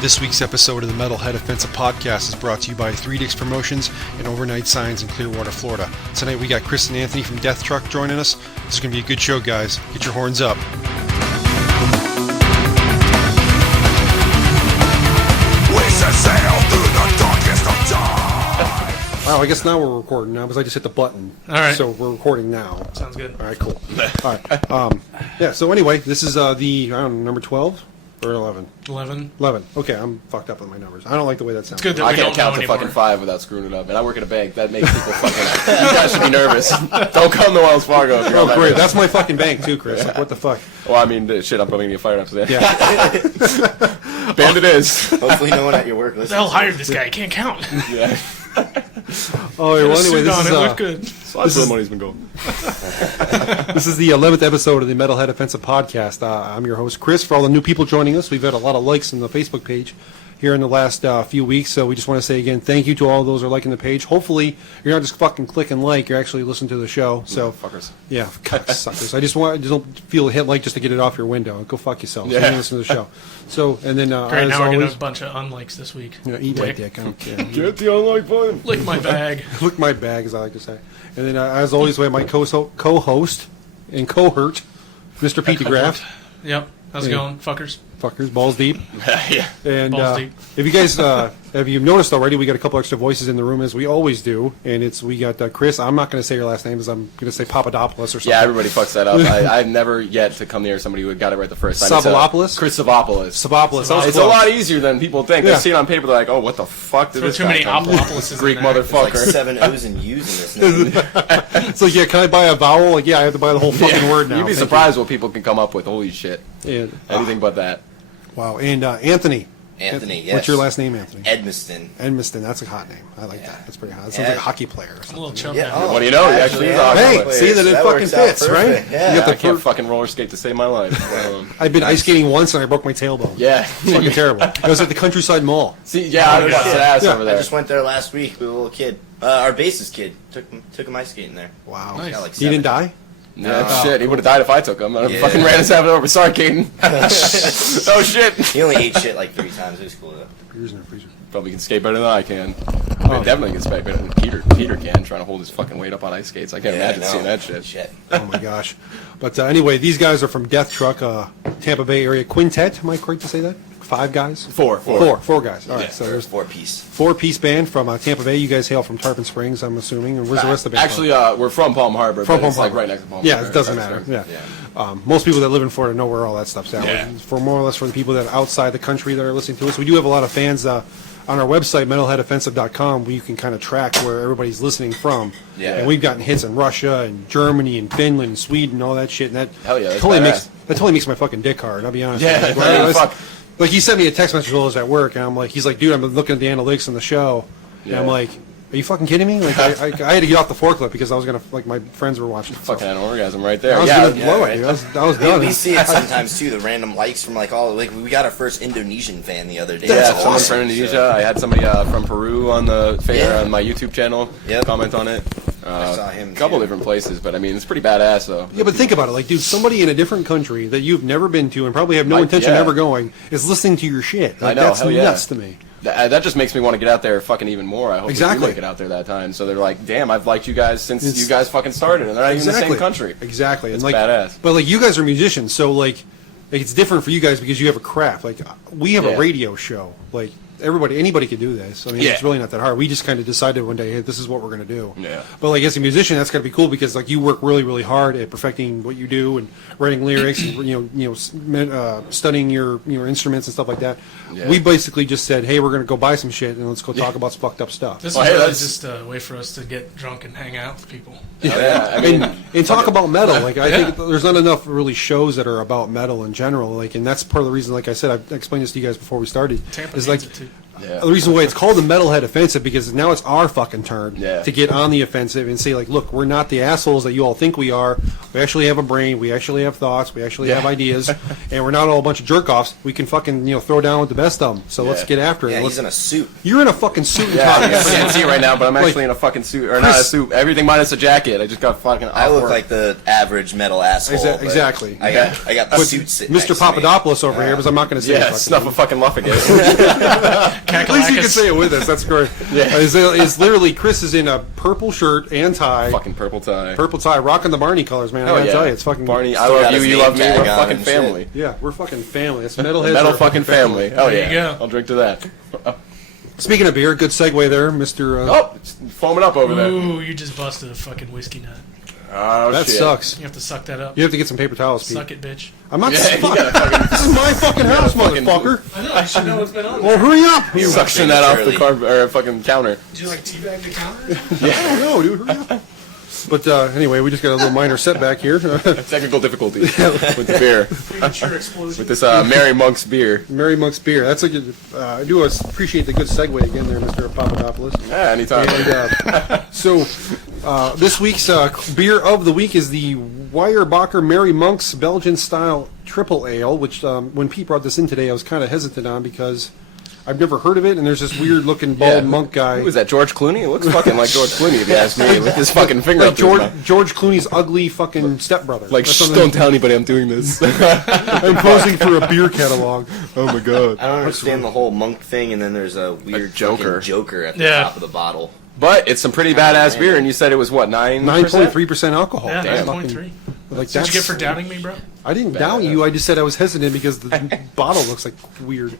This week's episode of the Metalhead Offensive Podcast is brought to you by 3 Dicks Promotions and Overnight Signs in Clearwater, Florida. Tonight we got Chris and Anthony from Death Truck joining us. This is going to be a good show, guys. Get your horns up. We set sail through the darkest of time. Wow, I guess now we're recording now because I just hit the button. All right. So we're recording now. Sounds good. All right, cool. All right. Yeah, so anyway, this is number 12 or 11? 11. 11. Okay, I'm fucked up with my numbers. I don't like the way that sounds. It's good that I we can't don't count know to anymore. fucking 5 without screwing it up, and I work at a bank. That makes people fucking. You guys should be nervous. Don't come to Wells Fargo. If you're Oh, on that great. list. That's my fucking bank, too, Chris. Like, what the fuck? Well, I mean, shit. I'm probably gonna get fired after that. Yeah. Band it is. Hopefully no one at your work The listens. hell hired this guy? He can't count. Yeah. Oh, well, anyway, Suit on, this it is looked good. So that's where the money's been going. This is the 11th episode of the Metalhead Offensive Podcast. I'm your host, Chris. For all the new people joining us, we've had a lot of likes on the Facebook page here in the last few weeks, so we just want to say again, thank you to all those who are liking the page. Hopefully, you're not just fucking clicking like, you're actually listening to the show. So, Fuckers. yeah, suckers. I just don't feel hit like just to get it off your window. Go fuck yourself. So Yeah. you listen to the show. So, and then Great, as now we're always, getting a bunch of unlikes this week. eat my Dick. dick. I don't care. Get the unlike button. Lick my bag. Lick my bag, as I like to say. And then, as always, we have my co-host and cohort, Mr. Pete DeGraff. Yep. How's it Yeah. going, fuckers? Fuckers, balls deep. Yeah. And Balls deep. if you guys have you noticed already, we got a couple extra voices in the room as we always do, and we got Chris. I'm not going to say your last name, because I'm going to say Papadopoulos or something. Yeah, everybody fucks that up. I've never yet to come near somebody who got it right the first time. Sabalopoulos? Chris Savopoulos. Savopoulos. That was It's a close. lot easier than people think. Yeah. They see it on paper, they're like, oh, what the fuck did Throw this too guy many come from? Opolopoulos in Greek there. motherfucker. Like 7 O's and U's in this name. It's like, yeah, can I buy a vowel? Like, yeah, I have to buy the whole fucking word now. You'd be Thank surprised what people can come up with. Holy shit. you. And, Anything but that. wow. And Anthony. Anthony, yes. What's your last name, Anthony? Edmiston. Edmiston. That's a hot name. I like that. That's pretty hot. That sounds Yeah. like a hockey player or A something. little chub Yeah, head. What do you know? He actually is a hockey Hey, player. see that it fucking works out fits, right? perfect. Yeah. You got I the can't fir- fucking roller skate to save my life. I've been ice skating once and I broke my tailbone. Yeah. It's fucking terrible. I was at the Countryside Mall. See, yeah, I was Yeah. ass Yeah. over I there. just went there last week with a little kid. Our bassist kid took him ice skating there. Wow. Nice. Got like He didn't 7. die? No, shit, he would have died if I took him. I Yeah. fucking ran his habit over. Sorry, Caden. Oh, shit. He only ate shit like 3 times. It was cool though. Freezer in the freezer. Probably can skate better than I can. I mean, definitely can skate better than Peter can, trying to hold his fucking weight up on ice skates. I can't imagine seeing that shit. Oh my gosh. But anyway, these guys are from Death Truck, Tampa Bay area quintet. Am I correct to say that? 5 guys? Four Four guys. All right, Yeah. so there's 4-piece. 4-piece band from Tampa Bay. You guys hail from Tarpon Springs, I'm assuming. And where's the rest of the band? Actually, we're from Palm Harbor, from but it's Palm like Harbor. right next to Palm Yeah, Harbor. it doesn't matter. Yeah. Most people that live in Florida know where all that stuff's at. Yeah. For more or less for the people that are outside the country that are listening to us, we do have a lot of fans on our website, metalheadoffensive.com, where you can kind of track where everybody's listening from. Yeah. And we've gotten hits in Russia and Germany and Finland and Sweden and all that shit. And that Hell yeah, that's totally makes my fucking dick hard, I'll be honest Yeah, with you. man, I was- fuck. Like, he sent me a text message while I was at work, and I'm like, he's like, dude, I'm looking at the analytics on the show. And I'm Yeah. like, are you fucking kidding me? Like, I had to get off the forklift because I was going to, like, my friends were watching. So. Fucking had an orgasm right there. I was Yeah, going to blow it, dude. I was done. We see it sometimes too. The random likes from like all like we got our first Indonesian fan the other day. That's yeah, someone awesome. from Indonesia. I had somebody from Peru on the Yeah. on my YouTube channel Yep. comment on it. I saw him. A couple too. different places, but I mean, it's pretty badass though. Yeah, but think about it. Like, dude, somebody in a different country that you've never been to and probably have no Like, intention yeah. of ever going is listening to your shit. Like, I know, that's hell yeah. nuts to me. That just makes me want to get out there fucking even more. I hope we Exactly. do make it out there that time. So they're like, damn, I've liked you guys since you guys fucking started, and they're not even in the same country. Exactly. It's and like, badass. But like, you guys are musicians, so like it's different for you guys because you have a craft. Like, we have a Yeah. radio show. Like, anybody could do this. I mean, Yeah. it's really not that hard. We just kind of decided one day, hey, this is what we're going to do. Yeah. But like, as a musician, that's got to be cool because like you work really, really hard at perfecting what you do and writing lyrics, and studying your instruments and stuff like that. Yeah. We basically just said, hey, we're going to go buy some shit and let's go talk about some fucked up stuff. This Oh, is hey, really that's- just a way for us to get drunk and hang out with people. Yeah, I mean, and talk about metal. Like, I Yeah. think there's not enough really shows that are about metal in general. Like, and that's part of the reason. Like I said, I explained this to you guys before we started. Tampa is needs like, it too. Yeah. the reason why it's called the Metalhead Offensive because now it's our fucking turn Yeah. to get on the offensive and say, like, look, we're not the assholes that you all think we are. We actually have a brain. We actually have thoughts. We actually have ideas. And we're not all a bunch of jerk-offs. We can fucking, throw down with the best of them. So let's get after it. Yeah, Let's, he's in a suit. you're in a fucking suit and Yeah, tie. you can't see it right now, but I'm actually in a fucking suit. Or not a suit. Everything minus a jacket. I just got fucking I look awkward. like the average metal asshole. but Exactly. I got the But suit sitting Mr. next to me. Papadopoulos over here, because I'm not going to say Yeah, his snuff fucking a fucking Luffagus. At least you can say it with us. That's great. Yeah. It's literally Chris is in a purple shirt and tie. Fucking purple tie. Purple tie, rocking the Barney colors, man. I Hell gotta yeah. tell you, it's fucking Barney, I Still love got you, his you name love me, tag we're on fucking and shit. family. Yeah, we're fucking family. It's metalheads. Metal are fucking family. Oh There yeah. you go. I'll drink to that. Speaking of beer, good segue there, Mr. Oh, it's foaming up over there. Ooh, you just busted a fucking whiskey nut. Oh, that shit. sucks. You have to suck that up. You have to get some paper towels, Pete. Suck it, bitch. I'm not. Yeah, you fuck- gotta fucking This is my fucking house, fucking- motherfucker. I know. I should know what's been on. Well, hurry up. suction that off the fucking counter. Do you like teabag the counter? I don't know, dude. Hurry up. But anyway, we just got a little minor setback here. Technical difficulties with the beer. Premature explosion. With this Mary Monk's beer. Mary Monk's beer. That's a good. I do appreciate the good segue again there, Mr. Papadopoulos. Yeah, anytime. And, so, this week's beer of the week is the Weyerbacher Mary Monk's Belgian style triple ale. Which, when Pete brought this in today, I was kind of hesitant on because I've never heard of it, and there's this weird looking bald monk guy. Who is that, George Clooney? It looks fucking like George Clooney if you ask me, with his fucking finger Like up to his mouth. George Clooney's ugly fucking stepbrother. Like, That's shh, something- don't tell anybody I'm doing this. I'm posing for a beer catalog. Oh my god. I don't understand the whole monk thing, and then there's a weird Joker. fucking Joker at the Yeah. top of the bottle. But it's some pretty badass beer, and you said it was what, 9%? 9.3% alcohol. Yeah, Damn. 9.3. Like Did you get for doubting me, bro? I didn't doubt you. I just said I was hesitant because the bottle looks like weird.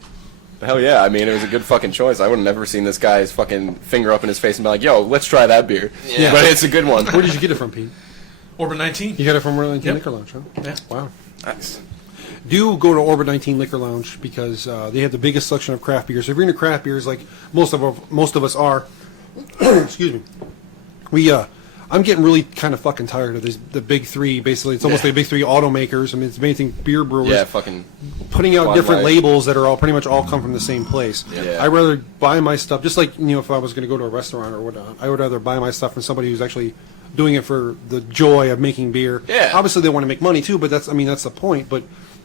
Hell yeah, I mean, it was a good fucking choice. I would have never seen this guy's fucking finger up in his face and be like, yo, let's try that beer. Yeah. But it's a good one. Where did you get it from, Pete? Orbit 19. You got it from Orbit 19 Yep. Liquor Lounge, huh? Yeah. Wow. Nice. Do go to Orbit 19 Liquor Lounge because they have the biggest selection of craft beers. If you're into craft beers, like most of us are, excuse me. I'm getting really kind of fucking tired of the big three. Basically, it's almost like the big three automakers. I mean, it's amazing beer brewers. Yeah, fucking. Putting out Bud different Light. labels that are all pretty much all come from the same place. Yeah. I'd rather buy my stuff, just like, if I was going to go to a restaurant or whatnot, I would rather buy my stuff from somebody who's actually doing it for the joy of making beer. Yeah. Obviously, they want to make money too, but that's the point. But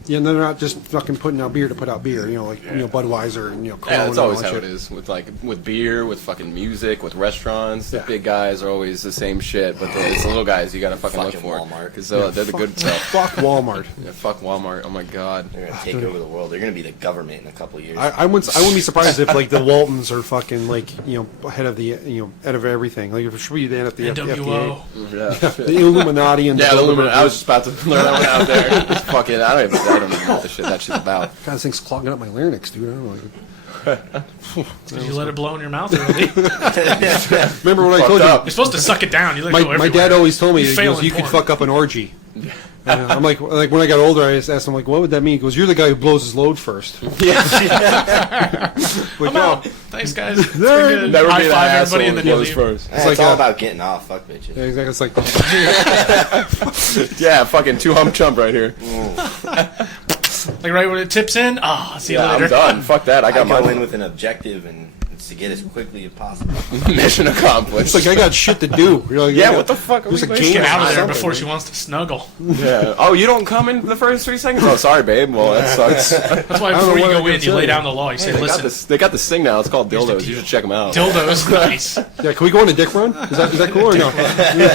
they're not just fucking putting out beer to put out beer. Budweiser and Corona. Yeah, that's and all always that how shit. it is with beer, with fucking music, with restaurants. The Yeah. big guys are always the same shit, but it's the little guys you gotta fucking look Fucking for Walmart. because they're the good stuff. Fuck Walmart. Yeah, fuck Walmart. Oh my god. They're gonna take over the world. They're gonna be the government in a couple years. I wouldn't be surprised if like the Waltons are fucking ahead of the head of everything. Like if it should be the NWO. Yeah. FDA, the Illuminati and Yeah, the the Illuminati. I was just about to throw that one out there. It's fucking. I don't even know what the shit that shit's about. God, this thing's clogging up my larynx, dude. I don't know. Did you let it blow in your mouth early? Remember what I told Fucked up. You're supposed to suck it down. You let it go you? My everywhere. dad always told me You he fail goes, in you could porn. fuck up an orgy. And I'm like when I got older, I just asked him like, what would that mean? He goes, you're the guy who blows his load first. Like, I'm out. oh, Thanks, guys. It's been Never good. Never High be five that everybody asshole and who then you blows leave. first. it's like all a- about getting off. Fuck bitches. yeah, exactly. It's like Yeah, fucking 2-hump chump right here. Like right when it tips in, see you Yeah, later. I'm done. Fuck that. I I got go my in with an objective, and it's to get as quickly as possible. mission accomplished. I got shit to do. You're like, Yeah, what the fuck are There's we a wasting game Get out of there something, before man. she wants to snuggle. Yeah. Oh, you don't come in the first 3 seconds? Oh, sorry, babe. Well, that sucks. That's why don't before know you what I go can in, you tell lay you. down the law. You say, listen, They got this thing now. It's called the dildos. deal. You should check them out. dildos, nice. Yeah, can we go on a dick run? Is that cool or no?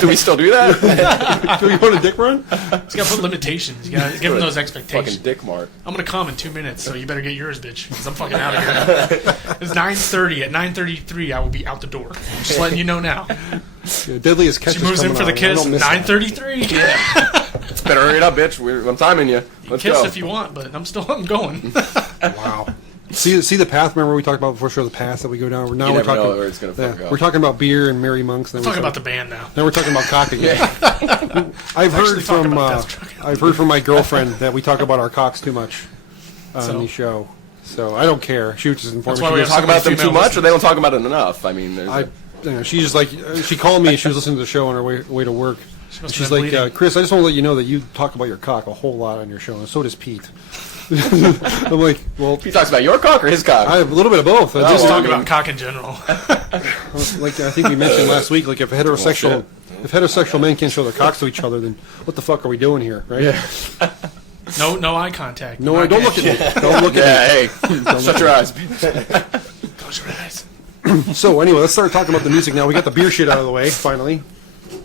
Do we still do that? Can we go on a dick run? It's got to put limitations. You got to give them those expectations. Fucking dick mark. I'm going to come in 2 minutes, so you better get yours, bitch, because I'm fucking out of here. It's 9:30. At 9:33, I will be out the door. I'm just letting you know now. Yeah, Deadliest Catch She is moves in coming for the on. I kiss. don't miss that. 9:33. Yeah. Better hurry it up, bitch. I'm timing you. Let's Kiss go. if you want, but I'm going. Wow. See the path. Remember we talked about before show the path that we go down. Now You we're never know talking. where it's gonna fucking go. We're talking about beer and Merry Monks. Then Talk about the band now. Now we're talking about cock again. I've heard Actually talk from about Death Truck. I've heard from my girlfriend that we talk about our cocks too much on So? the show. So I don't care. She was just informing. That's why we She have goes, Talk about them too Female much, or they don't talk about it enough. I mean, she's like she called me. She was listening to the show on her way to work. must She's have been like, bleeding. Chris, I just want to let you know that you talk about your cock a whole lot on your show, and so does Pete. I'm like, well, He talks about your cock or his cock? I have a little bit of both. I Just just well, talk I mean- about cock in general. like I think we mentioned last week, like if heterosexual men can't show their cocks to each other, then what the fuck are we doing here, right? Yeah. No eye contact. No, don't look at me. Don't look at Yeah, hey, shut your eyes. me. Close your eyes. me. So anyway, let's start talking about the music now. We got the beer shit out of the way finally,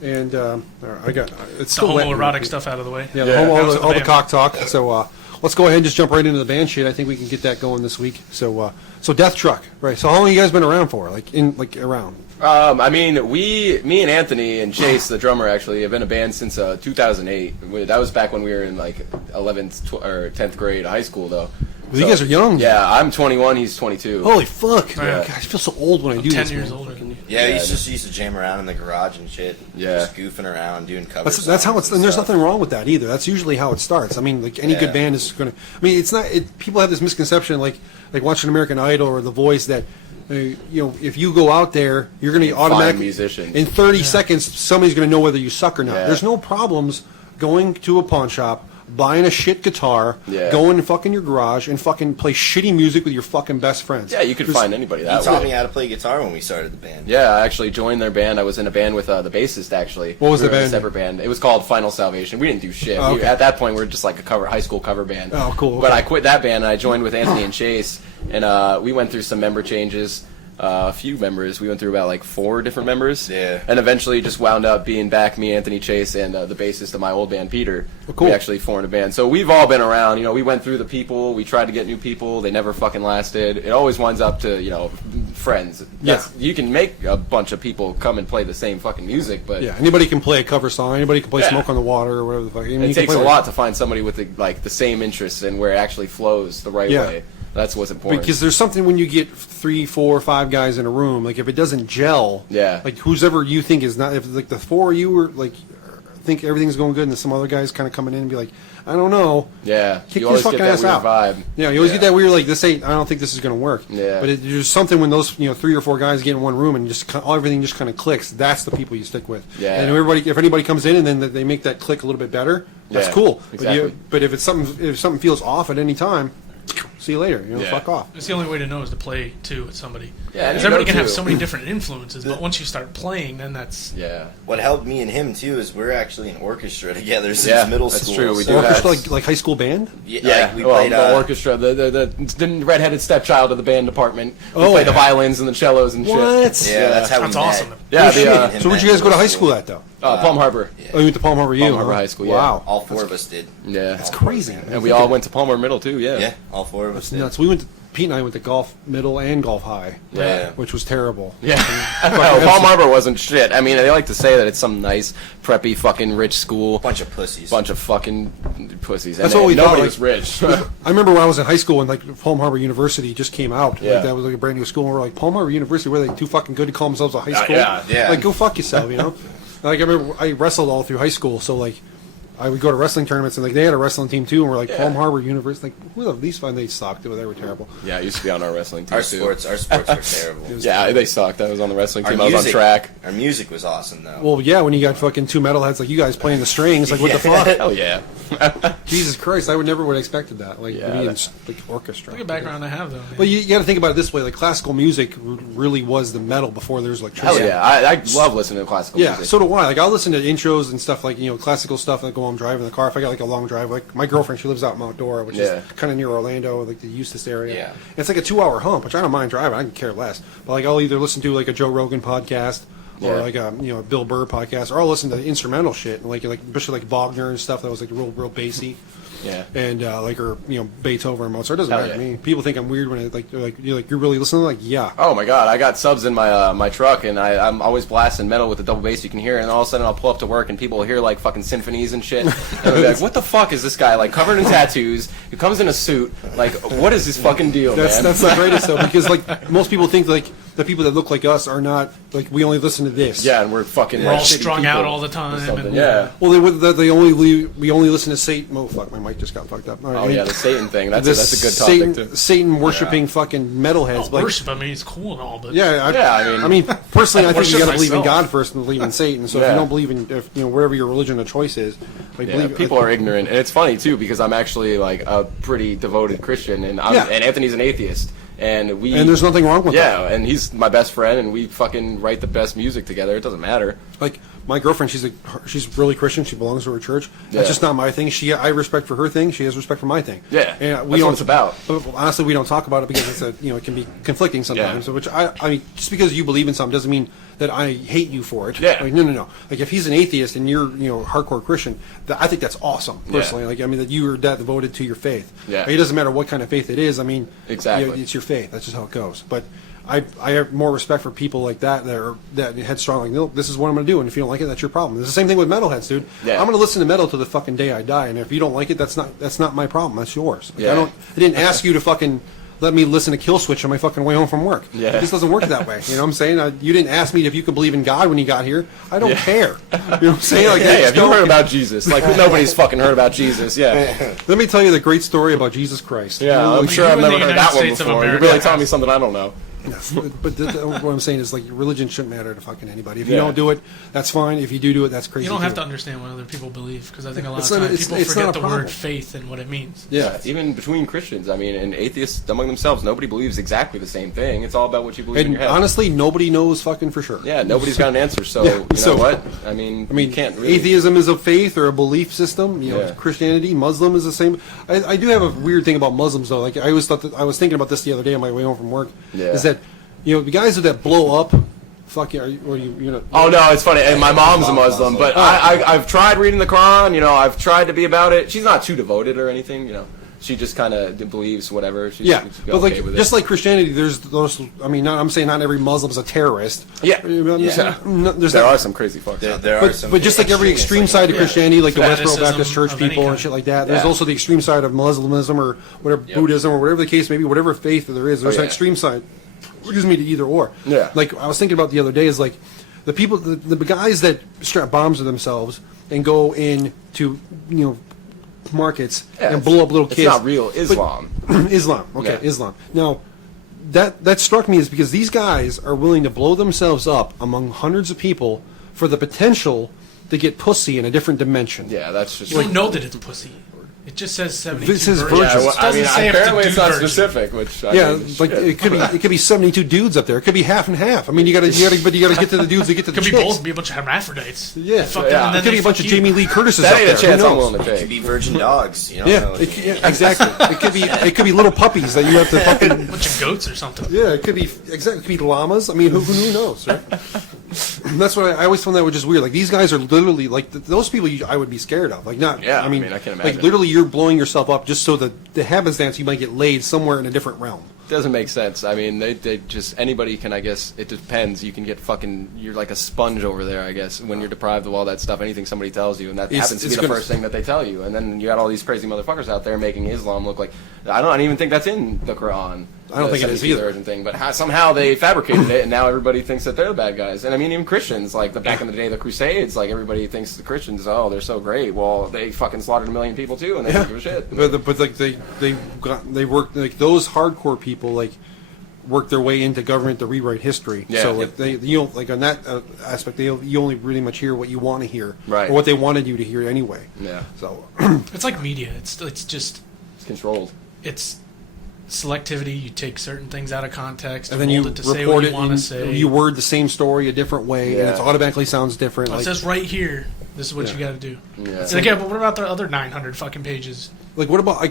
and I got it's The still wet. homoerotic stuff out of the way. Yeah, Yeah. all the Bam. cock talk. So let's go ahead and just jump right into the band shit. I think we can get that going this week. So Death Truck, right? So how long have you guys been around for? Around? I mean, me and Anthony and Chase, the drummer, actually have been a band since 2008. That was back when we were in like 11th or 10th grade of high school, though. Well, you guys are young. Yeah, I'm 21. He's 22. Holy fuck! Yeah. God, I feel so old when I do 10 this. years man. older than you. Yeah, Yeah, we used to jam around in the garage and shit. Yeah. Just goofing around, doing covers. That's how it's, and there's nothing wrong with that either. That's usually how it starts. I mean, like any good Yeah. band is going to. I mean, it's not. People have this misconception, like watching American Idol or The Voice, that if you go out there, you're going to Fine automatically musicians. in 30 seconds. Somebody's going to know whether you suck or not. Yeah. There's no problems going to a pawn shop, buying a shit guitar, Yeah. going and fucking your garage and fucking play shitty music with your fucking best friends. Yeah, you could There's- find anybody He that taught me way. how to play guitar when we started the band. Yeah, I actually joined their band. I was in a band with the bassist, actually. What was We the were in band? A separate band. It was called Final Salvation. We didn't do shit. Oh, okay. At that point, we were just like a high school cover band. Oh, cool, But okay. I quit that band and I joined with Anthony and Chase, and we went through some member changes. A few members. We went through about like 4 different members. Yeah. And eventually just wound up being back me, Anthony Chase, and the bassist of my old band, Peter. Oh, cool. We actually formed a band. So we've all been around. We went through the people. We tried to get new people. They never fucking lasted. It always winds up to, friends. You can make a bunch of people come and play the same fucking music, but Yeah, anybody can play a cover song. Anybody can play Yeah. "Smoke on the Water" or whatever the fuck. I mean, you it can takes a play lot to find somebody with the same interests and where it actually flows the right Yeah. way. That's what's important. Because there's something when you get 3, 4, 5 guys in a room, like if it doesn't gel, Yeah. like whoever you think is not, if like the 4 of you are like think everything's going good, and then some other guys kind of coming in and be like, I don't know, yeah, kick you your always fucking get that ass weird out. vibe. Yeah, you always get that weird like this ain't. I don't think this is going to work. Yeah. But there's something when those 3 or 4 guys get in one room and just everything just kind of clicks. That's the people you stick with. Yeah. And if anybody comes in and then they make that click a little bit better, that's Yeah, cool. exactly. But if something feels off at any time, see you later. Yeah. Fuck off. It's the only way to know is to play too with somebody. Yeah, and Because you everybody know, can have too. so many different influences, but once you start playing, then that's Yeah. What helped me and him too is we're actually in orchestra together since Yeah, middle that's school. true. We so- do Orchestra, have- like high school band. Yeah, like we well, played. the orchestra, the redheaded stepchild of the band department. We Oh, play the yeah. violins and the cellos and shit. What? Yeah, that's how That's we met. awesome. Yeah, Me and him So where'd met you guys in go to high middle school at though? Palm Harbor. Oh, you went to Palm Harbor U. Palm Harbor huh? High School, yeah. Wow. All 4 of us did. Yeah. That's crazy. And we all went to Palmer Middle too. Yeah. Yeah, all 4 of us did. Nuts. Pete and I went to golf middle and golf high, Yeah. which was terrible. Yeah. No, Palm Harbor wasn't shit. I mean, they like to say that it's some nice, preppy, fucking rich school. Bunch of pussies. Bunch of fucking pussies. That's and what we nobody thought, was like- rich. I remember when I was in high school and like Palm Harbor University just came out. Yeah. Like that was like a brand new school. And we're like, Palm Harbor University, were they too fucking good to call themselves a high school? yeah. Like, go fuck yourself, Like I remember I wrestled all through high school, so like I would go to wrestling tournaments and like they had a wrestling team too, and we're like Yeah. Palm Harbor University. Like, who are these fun? They sucked. They were terrible. Yeah, I used to be on our wrestling team Our too. sports were terrible. Yeah, they sucked. I was on the wrestling team. I was on track. Our music was awesome though. Well, yeah, when you got fucking 2 metalheads like you guys playing the strings, like what the fuck? Hell yeah. Jesus Christ, I would never would have expected that. Like Yeah, to be in that's- like orchestra. look at background I have though. Man. But you got to think about it this way: like classical music really was the metal before there was Hell electricity. yeah. I love listening to classical Yeah, music. so do I. Like I'll listen to intros and stuff like classical stuff. Like while I'm driving the car, if I got like a long drive. Like my girlfriend, she lives out in Mount Dora, which Yeah. is kind of near Orlando, like the Eustis area. Yeah. And it's like a 2-hour hump, which I don't mind driving. I can care less. But like I'll either listen to like a Joe Rogan podcast or Yeah. like a a Bill Burr podcast, or I'll listen to instrumental shit, like especially like Wagner and stuff that was like real bassy. Yeah. And or Beethoven or Mozart. It doesn't Hell matter to yeah. me. People think I'm weird when you're really listening. Like yeah. Oh my god, I got subs in my my truck, and I'm always blasting metal with the double bass you can hear, and all of a sudden I'll pull up to work and people will hear like fucking symphonies and shit. And they'll be like, what the fuck is this guy, like covered in tattoos, who comes in a suit, like what is his fucking deal, man? That's the greatest though, because like most people think like the people that look like us are not like we only listen to this. Yeah, and we're fucking We're all shitty strung people out all the or time. something. And, Yeah. Well, we only listen to Satan. Oh fuck, my mic just got fucked up. All right. Oh yeah, the Satan thing. That's This a good topic Satan, too. Satan worshiping fucking metalheads. Well, worship, I mean, it's cool and all, but Yeah, Yeah, I mean, personally, I think you worship got to believe in myself. God first and believe in Satan. So if Yeah. you don't believe in, whatever your religion of choice is, like Yeah, people are ignorant, and it's funny too because I'm actually like a pretty devoted Christian, and Yeah. and Anthony's an atheist, and and there's nothing wrong with that. yeah, and he's my best friend, and we fucking write the best music together. It doesn't matter. Like my girlfriend, she's really Christian. She belongs to her church. Yeah. That's just not my thing. I respect for her thing. She has respect for my thing. Yeah, and that's what it's about. But honestly, we don't talk about it because it's it can be conflicting sometimes. Yeah. So which I mean, just because you believe in something doesn't mean that I hate you for it. Yeah. Like, no. Like if he's an atheist and you're hardcore Christian, I think that's awesome personally. Yeah. Like I mean that you are that devoted to your faith. Yeah. Like, it doesn't matter what kind of faith it is. I mean, Exactly. it's your faith. That's just how it goes. But I have more respect for people like that that headstrong. Like, no, this is what I'm going to do, and if you don't like it, that's your problem. It's the same thing with metalheads, dude. Yeah. I'm going to listen to metal till the fucking day I die, and if you don't like it, that's not my problem. That's yours. Like, Yeah. I didn't ask you to fucking let me listen to Kill Switch on my fucking way home from work. Yeah. It just doesn't work that way. You know what I'm saying? You didn't ask me if you could believe in God when you got here. I don't care. You know what I'm saying? Like, I Hey, just have you don't- heard about Jesus? Like nobody's fucking heard about Jesus. Yeah, Let me tell you the great story about Jesus Christ. yeah. I'm Like, sure you I've in never the heard United that one States of before. You're America really telling me has- something I don't know. But what I'm saying is, like, religion shouldn't matter to fucking anybody. If you Yeah. don't do it, that's fine. If you do it, that's crazy. you don't have too. to understand what other people believe, because I think a lot It's of not- times it's- people it's not forget a the problem. word faith and what it means. Yeah. Even between Christians, I mean, and atheists among themselves, nobody believes exactly the same thing. It's all about what you believe in And your head. honestly, nobody knows fucking for sure. Yeah, nobody's got an answer. So Yeah, you know so- what? I mean, you can't really. atheism is a faith or a belief system. Yeah. Christianity, Muslim is the same. I do have a weird thing about Muslims though. Like I always thought that I was thinking about this the other day on my way home from work. Yeah. Is that the guys that blow up? Fuck yeah! What are you know? Oh no, it's funny. And my mom's a Muslim, but I've tried reading the Quran. I've tried to be about it. She's not too devoted or anything. She just kind of believes whatever. She's Yeah, she's but okay like with just it. like Christianity, there's those. I mean, I'm saying not every Muslim's a terrorist. Yeah. Yeah. There's There not- are some crazy fucks. out there. There are some But just like every extreme extremists, side of yeah. Christianity, like the Westboro Fanaticism Baptist Church of any people and kind. shit like that, there's Yeah. also the extreme side of Muslimism or whatever, Buddhism or whatever the case may be, whatever faith there is, there's Oh, an yeah. extreme side. Excuse me, to either or. Yeah. Like I was thinking about the other day is like the people, the guys that strap bombs to themselves and go into markets Yeah, and blow up little it's kids. not real But- Islam. Islam. Okay, Yeah. Islam. Now, that struck me is because these guys are willing to blow themselves up among hundreds of people for the potential to get pussy in a different dimension. Yeah, that's just. You don't know that it's pussy. It just says 72 It says virgins. virgins. Yeah, well, It doesn't say if apparently the it's not dude virgin. specific, which I Yeah, mean, like shit. it could be 72 dudes up there. It could be half and half. I mean, but you gotta get to the dudes that get to the Could be chicks. both, be a bunch of hermaphrodites. Yeah, Fuck Yeah. them, and It then could be they a bunch fuck of you. Jamie Lee Curtis's that up ain't there. a chance Who I'm knows? willing to It could take. be virgin dogs, Yeah, exactly. It could be little puppies that you have to fucking. A bunch of goats or something. Yeah, it could be exactly. It could be llamas. I mean, who knows, right? That's what I always found that was just weird. Like these guys are literally like those people I would be scared of. Like not. Yeah, I mean, I can like imagine. literally, you're blowing yourself up just so that the happenstance you might get laid somewhere in a different realm. Doesn't make sense. I mean, they just anybody can. I guess it depends. You can get fucking. You're like a sponge over there. I guess when you're deprived of all that stuff, anything somebody tells you, and that happens to be it's the gonna- first thing that they tell you. And then you got all these crazy motherfuckers out there making Islam look like. I don't even think that's in the Quran. I don't think it is 72 either. virgin thing, but somehow they fabricated it, and now everybody thinks that they're the bad guys. And I mean, even Christians, like back in the day, the Crusades, like everybody thinks the Christians, oh, they're so great. Well, they fucking slaughtered 1 million people too, and they don't give a shit. But like they work like those hardcore people like work their way into government to rewrite history. Yeah. So like you don't like on that aspect you only really much hear what you want to hear, Right. Or what they wanted you to hear anyway. Yeah, So It's like media. It's just it's controlled. it's selectivity. You take certain things out of context and then you mold it to say report what you it want to and say. you word the same story a different way, and it Yeah. automatically sounds different. Well, it Like, says right here. This is what Yeah. you got to do. Yeah. And again, but what about the other 900 fucking pages? like what about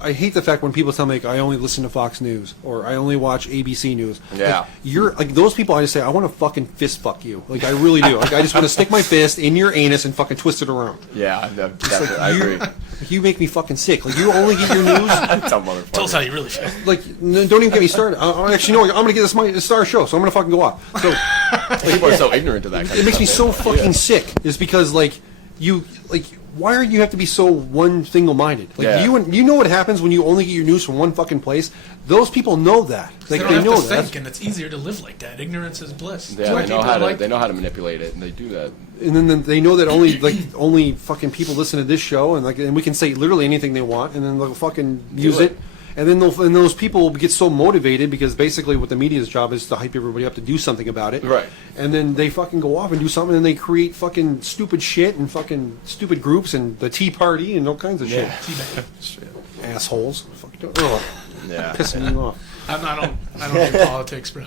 I hate the fact when people tell me like, I only listen to Fox News or I only watch ABC News. Yeah. Like, you're like those people. I just say I want to fucking fist fuck you. Like I really do. Like I just want to stick my fist in your anus and fucking twist it around. Yeah, Like, I agree. You make me fucking sick. Like you only get your news. Dumb motherfucker. Tell us how you really feel. Like don't even get me started. Actually, no. I'm gonna get this my star show, so I'm gonna fucking go off. So People are so ignorant to that kind it of makes me stuff. so fucking sick. Is because like why are you have to be so one single-minded? Like, Yeah. you know what happens when you only get your news from one fucking place? Those people know that. They Like, don't have know to that. think, and it's easier to live like that. Ignorance is bliss. Yeah, That's why they know people how to like- they know how to manipulate it, and they do that. And then they know that only fucking people listen to this show, and we can say literally anything they want, and then they'll fucking use it. And then those people will get so motivated because basically what the media's job is to hype everybody up to do something about it. Right. And then they fucking go off and do something, and they create fucking stupid shit and fucking stupid groups and the Tea Party and all kinds of shit. Assholes. Fucking, Yeah. pissing me off. I don't do politics, bro.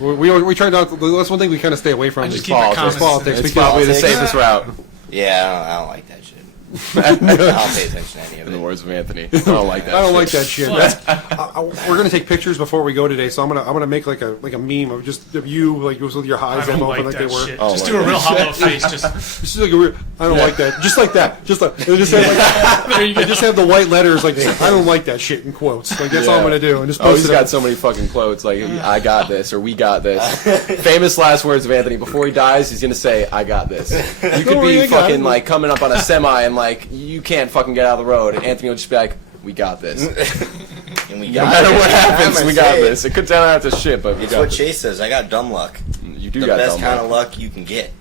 We try not. That's one thing we kind of stay away from. I just is keep my politics. comments. Politics. It's because- probably the Politics. safest route. Yeah, I don't like that shit. I don't pay attention to any of In the it. words of Anthony, I don't like that. I don't shit. like that shit. We're gonna take pictures before we go today, so I'm gonna make like a meme of just of you like with your I eyes don't open like like they that were. shit. Oh Just my do a real God. hollow face. Just This is like a weird. I don't like that. Just like that. Just like just have, there you go. just have the white letters like I don't like that shit in quotes. Like that's all I'm gonna do and just Oh, post he's it. got up. so many fucking quotes like "I got this" or "We got this." Famous last words of Anthony before he dies. He's gonna say "I got this." You could Don't worry, be I got fucking it. like coming up on a semi and like you can't fucking get out of the road, and Anthony will just be like, "We got this." And we No got matter it. what happens, I'm we gonna got say it. this. It could turn out to shit, but we It's got what this. Chase says. I got dumb luck. You do The got best dumb kind luck. of luck you can get.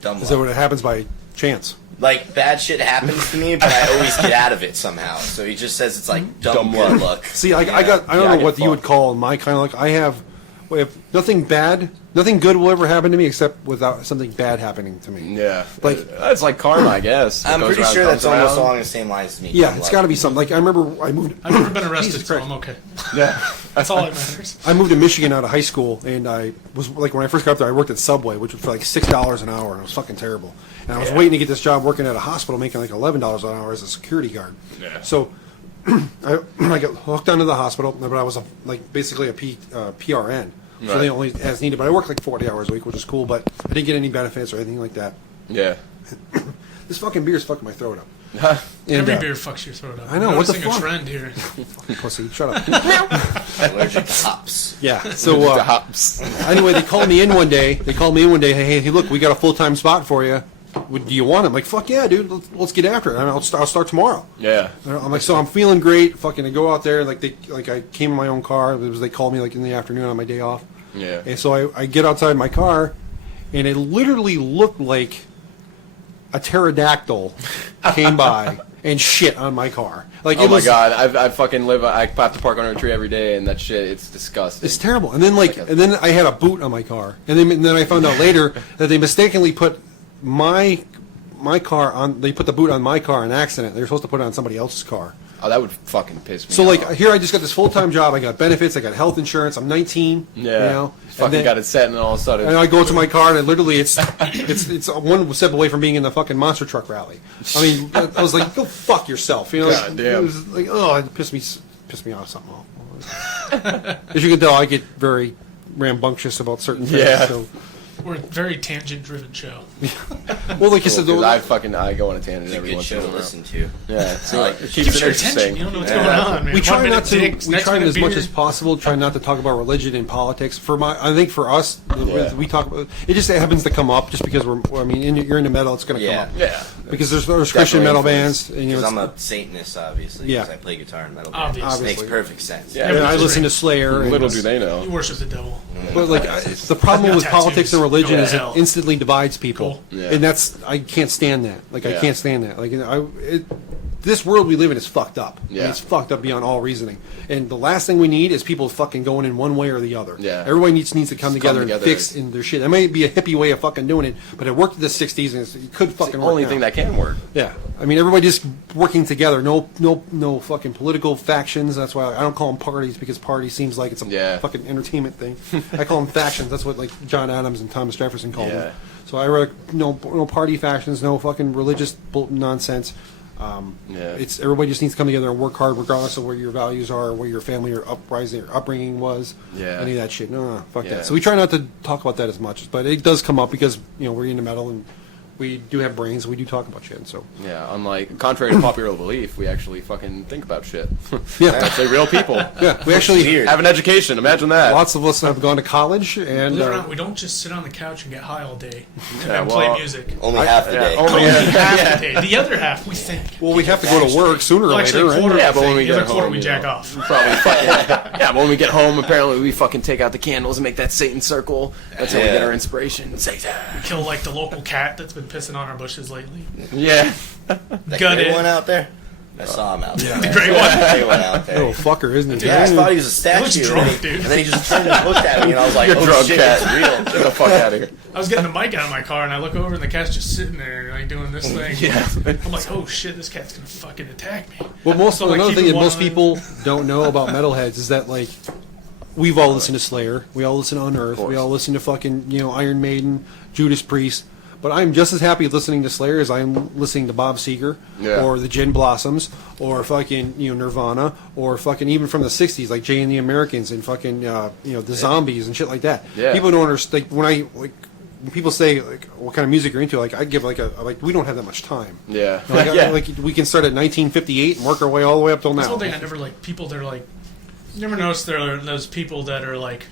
Dumb Is that luck. what happens by chance? Like, bad shit happens to me, but I always get out of it somehow. So he just says it's like dumb Dumb luck. See, I don't Yeah, I know get what you would fucked. call my kind of luck. I have nothing bad, nothing good will ever happen to me except without something bad happening to me. Yeah, Like- that's like karma, I guess. It I'm goes pretty around, sure comes that's almost around. along the same lines as me. Yeah, dumb it's luck. got to be something. Like I remember I moved. I've never been arrested, Jesus so Christ. I'm okay. Yeah, That's all that matters. I moved to Michigan out of high school, and I was like, when I first got up there, I worked at Subway, which was for like $6 an hour, and it was fucking terrible. And I was waiting to get this job working at a hospital, making like $11 an hour as a security guard. Yeah. So I got hooked onto the hospital, but I was basically a PRN, so Right. they only as needed. But I worked like 40 hours a week, which is cool. But I didn't get any benefits or anything like that. yeah. This fucking beer is fucking my throat up. And, Every beer fucks your throat up. I know, I'm what the noticing fuck? a trend here. Pussy, shut up. Allergic to hops. Yeah. So The hops. anyway, they called me in one day. Hey, look, we got a full-time spot for you. Do you want it? I'm like, fuck yeah, dude. Let's get after it. I'll start tomorrow. Yeah. I'm like, so I'm feeling great. Fucking, I go out there. I came in my own car. They called me like in the afternoon on my day off. Yeah. And so I get outside my car, and it literally looked like a pterodactyl came by and shit on my car. Like, Oh it my was, god, I fucking live. I have to park under a tree every day, and that shit, it's disgusting. It's terrible. And then and then I had a boot on my car, and then I found out later that they mistakenly put my car on. They put the boot on my car in accident. They were supposed to put it on somebody else's car. Oh, that would fucking piss me So off. like here, I just got this full time job. I got benefits. I got health insurance. I'm 19. Yeah. You know, Fucking got it set, and all of a sudden. And I go to my car, and literally, it's one step away from being in the fucking monster truck rally. I mean, I was like, go fuck yourself. You know, God like, damn. it was like, oh, it pissed me off something. As you can tell, I get very rambunctious about certain things. Yeah. So. We're a very tangent-driven show. Well, like you said, Cool, 'cause though, I go on a tangent It's a every good once in show a to while. listen to. Yeah, so like it it. keeps it your attention. interesting. You don't know what's Yeah. going on, man. we 1 try minute not to. dicks, We next try minute as much beer. as possible. Try not to talk about religion and politics. I think for us, Yeah. we talk about it. Just happens to come up just because we're. I mean, you're into metal, it's going to come Yeah. up. Yeah. Because there's Christian metal influenced. bands, and you know, Because I'm it's- a Satanist, obviously. Yeah. Because I play guitar and metal. Obviously. Makes perfect sense. Yeah. and I which is listen to right. Slayer. and- Little do they You know. worship the devil. But like the problem with Tattoos. politics and religion Go to is it hell. instantly divides people, Cool. Yeah. and that's I can't stand that. Like I Yeah. can't stand that. Like this world we live in is fucked up. I mean, Yeah. it's fucked up beyond all reasoning. And the last thing we need is people fucking going in one way or the other. Yeah. Everybody needs to come together and together. fix in their shit. That may be a hippie way of fucking doing it, but it worked in the '60s and it could It's fucking the work only now. thing that can work. Yeah, I mean everybody just working together. No fucking political factions. That's why I don't call them parties because party seems like it's a Yeah. fucking entertainment thing. I call them factions. That's what like John Adams and Thomas Jefferson called Yeah. them. So I wrote no party factions, no fucking religious nonsense. Yeah. It's everybody just needs to come together and work hard, regardless of where your values are, or where your family or upbringing was. Yeah. Any of that shit. No, fuck Yeah. that. So we try not to talk about that as much, but it does come up because we're into metal and we do have brains. We do talk about shit. So Yeah, unlike contrary to popular belief, we actually fucking think about shit. yeah, Actually, real people yeah. We actually Weird. have an education. Imagine that. lots of us have gone to college, and Believe it or not, we don't just sit on the couch and get high all day and Yeah, then play well, music. Only half the day. only- Only half the day. The other half we think. well, we have to go to work sooner or Well, later. actually, a Right? quarter. Yeah, I but when think. we The get other quarter home, we you jack know. off. Probably fucking, yeah, but when we get home, apparently we fucking take out the candles and make that Satan circle. That's how we Yeah. get our inspiration. Satan. Kill like the local cat that's been pissing on our bushes lately. Yeah. That Got gray it. one out there? I saw him out there. The gray one. Gray one out there. Little fucker, isn't he? Yeah, I thought he was a statue. looks and drunk, then he- dude. And then he just turned and looked at me, and I was like, You're oh drunk, shit, cat. it's real. Get the fuck out of here. I was getting the mic out of my car and I look over and the cat's just sitting there like doing this thing. Yeah. I'm like, oh shit, this cat's gonna fucking attack me. Well, So, like, another thing keeping that one most eye- people don't know about metalheads is that like we've all listened to Slayer, we all listen to Unearth, we all listen to fucking Iron Maiden, Judas Priest. But I'm just as happy listening to Slayer as I'm listening to Bob Seger, Yeah. or the Gin Blossoms, or fucking Nirvana, or fucking even from the '60s like Jay and the Americans and fucking the Zombies and shit like that. Yeah. People don't understand when people say like what kind of music you're into. Like I give like we don't have that much time. Yeah. Like, Yeah. like we can start at 1958 and work our way all the way up till This now. whole thing I never like people that are like you never notice there are those people that are like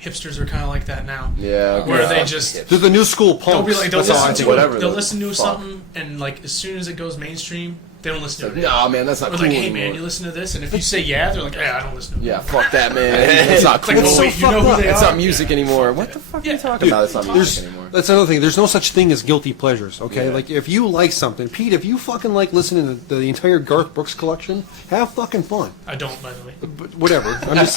hipsters are kind of like that now. Yeah. Where yeah. they just They're the new school punks. they'll be like they'll That's how I listen think. to whatever they'll the listen to fuck. something and like as soon as it goes mainstream they don't listen to it. Nah, man, that's not They're cool like, hey anymore. man, you listen to this, and if you say yeah, they're like, yeah, I don't listen to it. Yeah, fuck that, man. It's not It's like, cool. oh wait, you know who they It's are? not music anymore. What the fuck are you talking about? It's not music anymore. That's another thing. There's no such thing as guilty pleasures, okay? Yeah. Like, if you like something, Pete, if you fucking like listening to the entire Garth Brooks collection, have fucking fun. I don't, by the way. But whatever. I'm just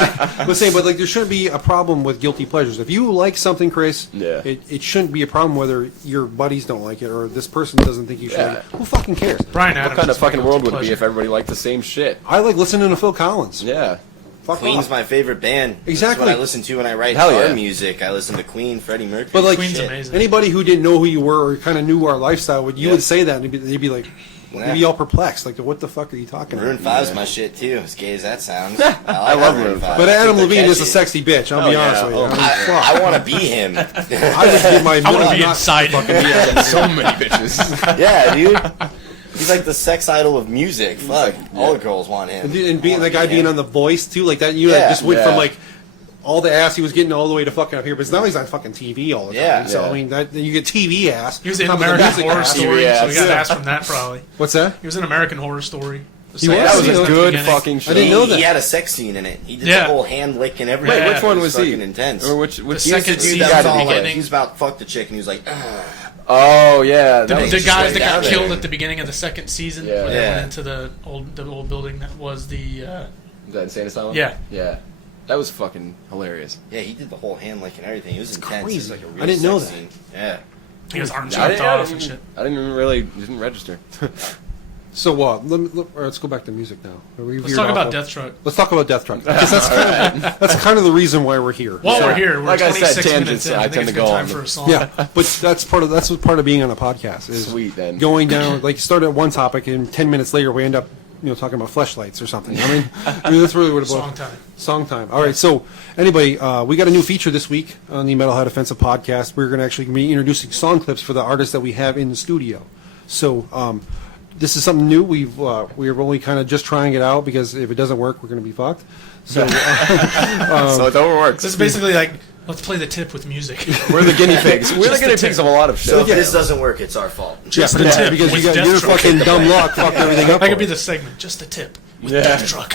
saying, but like, there shouldn't be a problem with guilty pleasures. If you like something, Chris, Yeah. it shouldn't be a problem whether your buddies don't like it or this person doesn't think you should Yeah. like it. Who fucking cares? Brian What Adams. kind of is my fucking guilty world would it be pleasure. if everybody liked the same shit? I like listening to Phil Collins. Yeah. Fuck Queen's off. my favorite band. Exactly. That's what I listen to when I write Hell car yeah. music. I listen to Queen, Freddie Mercury. But, like, Queen's shit. amazing. Anybody who didn't know who you were or kind of knew our lifestyle, you Yeah. would say that, and they'd be like, Yeah. they'd be all perplexed. Like, what the fuck are you talking Maroon about? 5's my shit too, as gay as that sounds. I love Maroon 5. But I Adam think they're Levine is a catchy. sexy bitch. I'll be Oh, honest yeah. with you. Oh, I mean, fuck. I want to be him. I would give my I want to be not- inside him. So many bitches. Yeah, dude. He's like the sex idol of music. Fuck. All the girls want him. And being that guy being on The Voice too, like that, Yeah. just went Yeah. from like all the ass he was getting all the way to fucking up here. But now he's on fucking TV all the time. Yeah. So Yeah. I mean, that you get TV ass. He was in Top of the American music Horror ass. Story, Yeah. so we got Yeah. asked from that probably. What's that? He was in American Horror Story. He was? That was Yeah. a At the good beginning. fucking show. I didn't know that. He had a sex scene in it. He did Yeah. the whole hand lick and everything. Wait, Yeah. which one It was fucking he? intense. Or which? The Which second Dude, season that at was the all like, beginning. he was about to fuck the chick and he was like, Oh yeah. The, That was the just guys right that got down killed there. at the beginning of the second season, Yeah. where they Yeah. went into the old building that was the. Is that Insane Asylum? Yeah. Yeah. That was fucking hilarious. yeah, he did the whole hand lick and everything. It was intense. It crazy. was like a real I didn't know sex that. scene. Yeah. He was arms I chopped off and shit. I didn't even really didn't register. So let's go back to music now. Let's talk about Death Truck. Let's talk about Death Truck. Because that's kind of the reason why we're here. While So- we're here, we're like I said, 26 tangents, minutes in. I I think tend it's to a good go time on. for a song. Yeah, but that's part of being on a podcast is Sweet, then. going down like start at one topic and 10 minutes later we end up talking about fleshlights or something. I mean that's really what it was. Song time. Song time. All right. So anybody, we got a new feature this week on the Metalhead Offensive Podcast. We're going to actually be introducing song clips for the artists that we have in the studio. So this is something new. We're only kind of just trying it out because if it doesn't work, we're going to be fucked. So So it overworks. This is basically like, let's play the tip with music. We're the guinea pigs. We're the Just guinea the pigs tip. of a lot of shit. So if this doesn't work, it's our fault. Just yeah, the tip because with you got Death your Truck. fucking dumb luck fucked everything up. That for could be us. the segment. Just the tip with Yeah. Death Truck.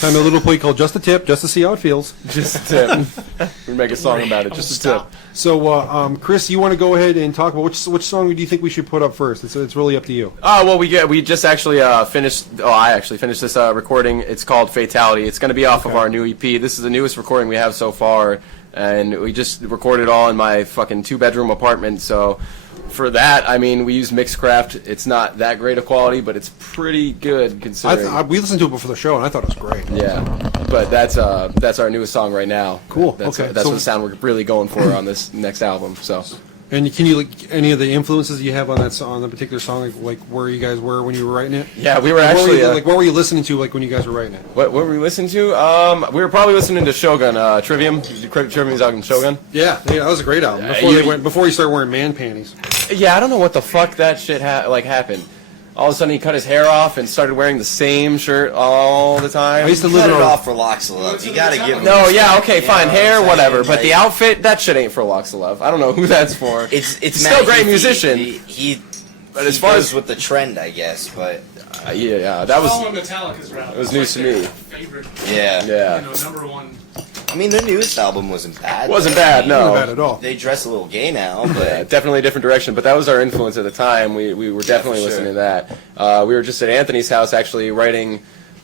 Time a little play called Just a Tip, just to see how it feels. Just a tip. We make a song about it. Just a Stop. tip. So, Chris, you want to go ahead and talk about which song do you think we should put up first? It's really up to you. Oh well, we just actually finished. Oh, I actually finished this recording. It's called Fatality. It's going to be off of our new EP. This is the newest recording we have so far, and we just recorded it all in my fucking 2-bedroom apartment. So for that, I mean, we use Mixcraft. It's not that great of quality, but it's pretty good considering. We listened to it before the show, and I thought it was great. Yeah, but that's our newest song right now. Cool. That's, Okay. That's So- the sound we're really going for on this next album. So And can you any of the influences you have on that song, on the particular song, like where you guys were when you were writing it? Yeah, we were What actually what were you listening to like when you guys were writing it? what were we listening to? We were probably listening to Shogun, Trivium. Trivium's album Shogun. Yeah, that was a great album. Before he started wearing man panties. Yeah, I don't know what the fuck that shit happened. All of a sudden, he cut his hair off and started wearing the same shirt all the time. I used to Cut live it in off for Locks of Love. You gotta give him. No, yeah, okay, fine, know hair, what I'm whatever. saying? But the outfit, that shit ain't for Locks of Love. I don't know who that's for. It's still Matt a great Heafy. musician. He But he as far goes as with the trend, I guess. But yeah, that was Following Metallica's route. it was news to me. Favorite, yeah, Yeah, number one. I mean, their newest album wasn't bad. wasn't bad. Not No, bad at all. They dress a little gay now, Yeah, but definitely a different direction, but that was our influence at the time. We were definitely for sure. listening to that. We were just at Anthony's house actually writing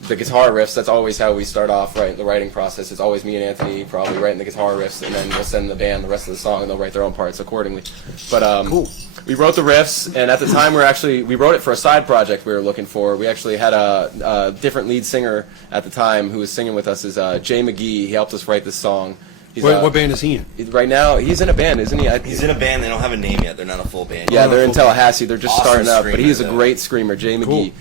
the guitar riffs. That's always how we start off, right? The writing process. It's always me and Anthony probably writing the guitar riffs, and then we'll send the band the rest of the song, and they'll write their own parts accordingly. But Cool. we wrote the riffs, and at the time we wrote it for a side project we were looking for. We actually had a different lead singer at the time who was singing with us. Is Jay McGee. He helped us write this song. He's, What band is he in? right now, he's in a band, isn't he? he's in a band. They don't have a name yet. They're not a full band. Yeah, yet. they're in Tallahassee. They're just Awesome starting up, but screamer, he's a though. great screamer, Jay McGee.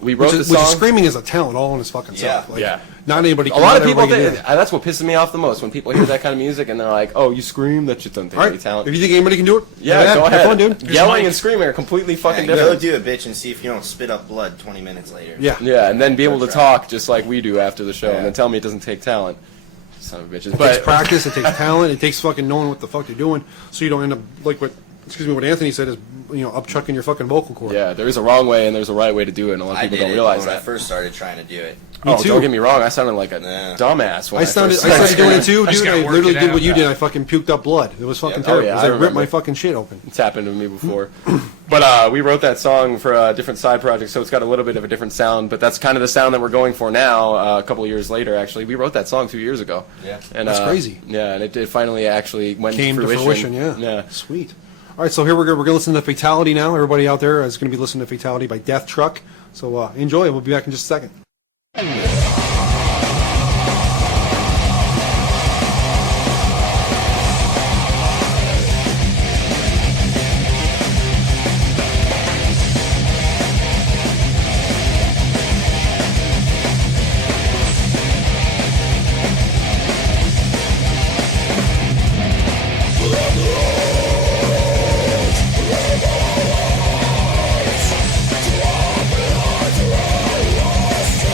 We wrote the Which song. is screaming is a talent all in his fucking self. Yeah. Like, Yeah. Not anybody. A Can lot of let people everybody think get in. that's what pisses me off the most when people hear that kind of music and they're like, "Oh, you scream? That shit doesn't take All any right. talent." If you think anybody can do it, Yeah, have go have ahead. fun, dude. Yelling Mike. and screaming are completely fucking Go different. do it, bitch, and see if you don't spit up blood 20 minutes later. Yeah. Yeah, and then be able to That's talk just like we do after the show, Yeah. and then tell me it doesn't take talent. Son of a bitches. It takes practice. It takes talent. It takes fucking knowing what the fuck you're doing, so you don't end up like what Anthony said is upchucking your fucking vocal cord. yeah, there is a wrong way and there's a right way to do it, and a lot of I people did don't it realize when I that. first started trying to do it. Oh, too. don't get me wrong, I sounded like a Nah. dumbass when I started first doing it too, I just dude. gotta I work literally it did out. what you did. I fucking puked up blood. It was fucking Yeah. terrible. Oh, yeah, because I I ripped remember. my fucking shit open. It's happened to me before. But we wrote that song for a different side project, so it's got a little bit of a different sound, but that's kind of the sound that we're going for now, a couple of years later, actually. We wrote that song 2 years ago. Yeah. And, That's crazy. Yeah, and it finally actually went Came to to fruition, yeah. Yeah. Sweet. All right, so here we're going to listen to Fatality now. Everybody out there is going to be listening to Fatality by Death Truck. So enjoy. We'll be back in just a second. Drop behind the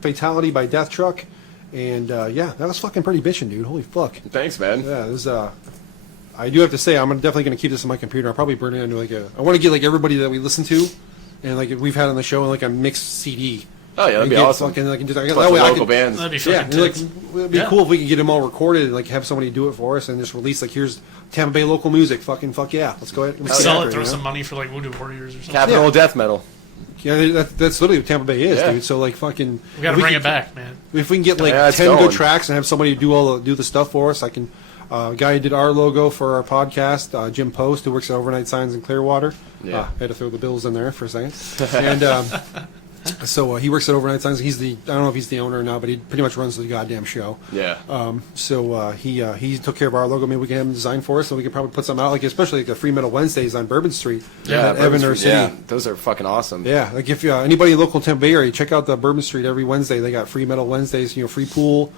Fatality by Death Truck. And yeah, that was fucking pretty bitchin', dude. Holy fuck. Thanks, man. Yeah, this I do have to say, I'm definitely going to keep this on my computer. I'll probably burn it into I want to get like everybody that we listen to, and like we've had on the show, in like a mixed CD. Oh yeah, that'd And be get awesome. Fucking, like, just, Bunch that of way I local can, bands. That'd be yeah, fucking like, tits. it'd be Yeah. cool if we could get them all recorded and like have somebody do it for us and just release like, here's Tampa Bay local music. Fuck yeah, let's go ahead and Sell after it, throw you know? some money for like Voodoo Warriors or something. Capital Yeah. death metal. Yeah, that's literally what Tampa Bay is, Yeah. dude. So like fucking, We got to if bring can- it back, man. If we can get like Yeah, it's 10 going. good tracks and have somebody do the stuff for us, I can. A guy who did our logo for our podcast, Jim Post, who works at Overnight Signs in Clearwater. Yeah. I had to throw the bills in there for a second. And so he works at Overnight Signs. I don't know if he's the owner or not, but he pretty much runs the goddamn show. Yeah. So he took care of our logo. Maybe we can have him design for us, so we can probably put something out, like especially like the Free Metal Wednesdays on Bourbon Street. Yeah, at Evan or City. Yeah, those are fucking awesome. Yeah, like if anybody local in Tampa Bay area, check out the Bourbon Street every Wednesday. They got Free Metal Wednesdays, free pool,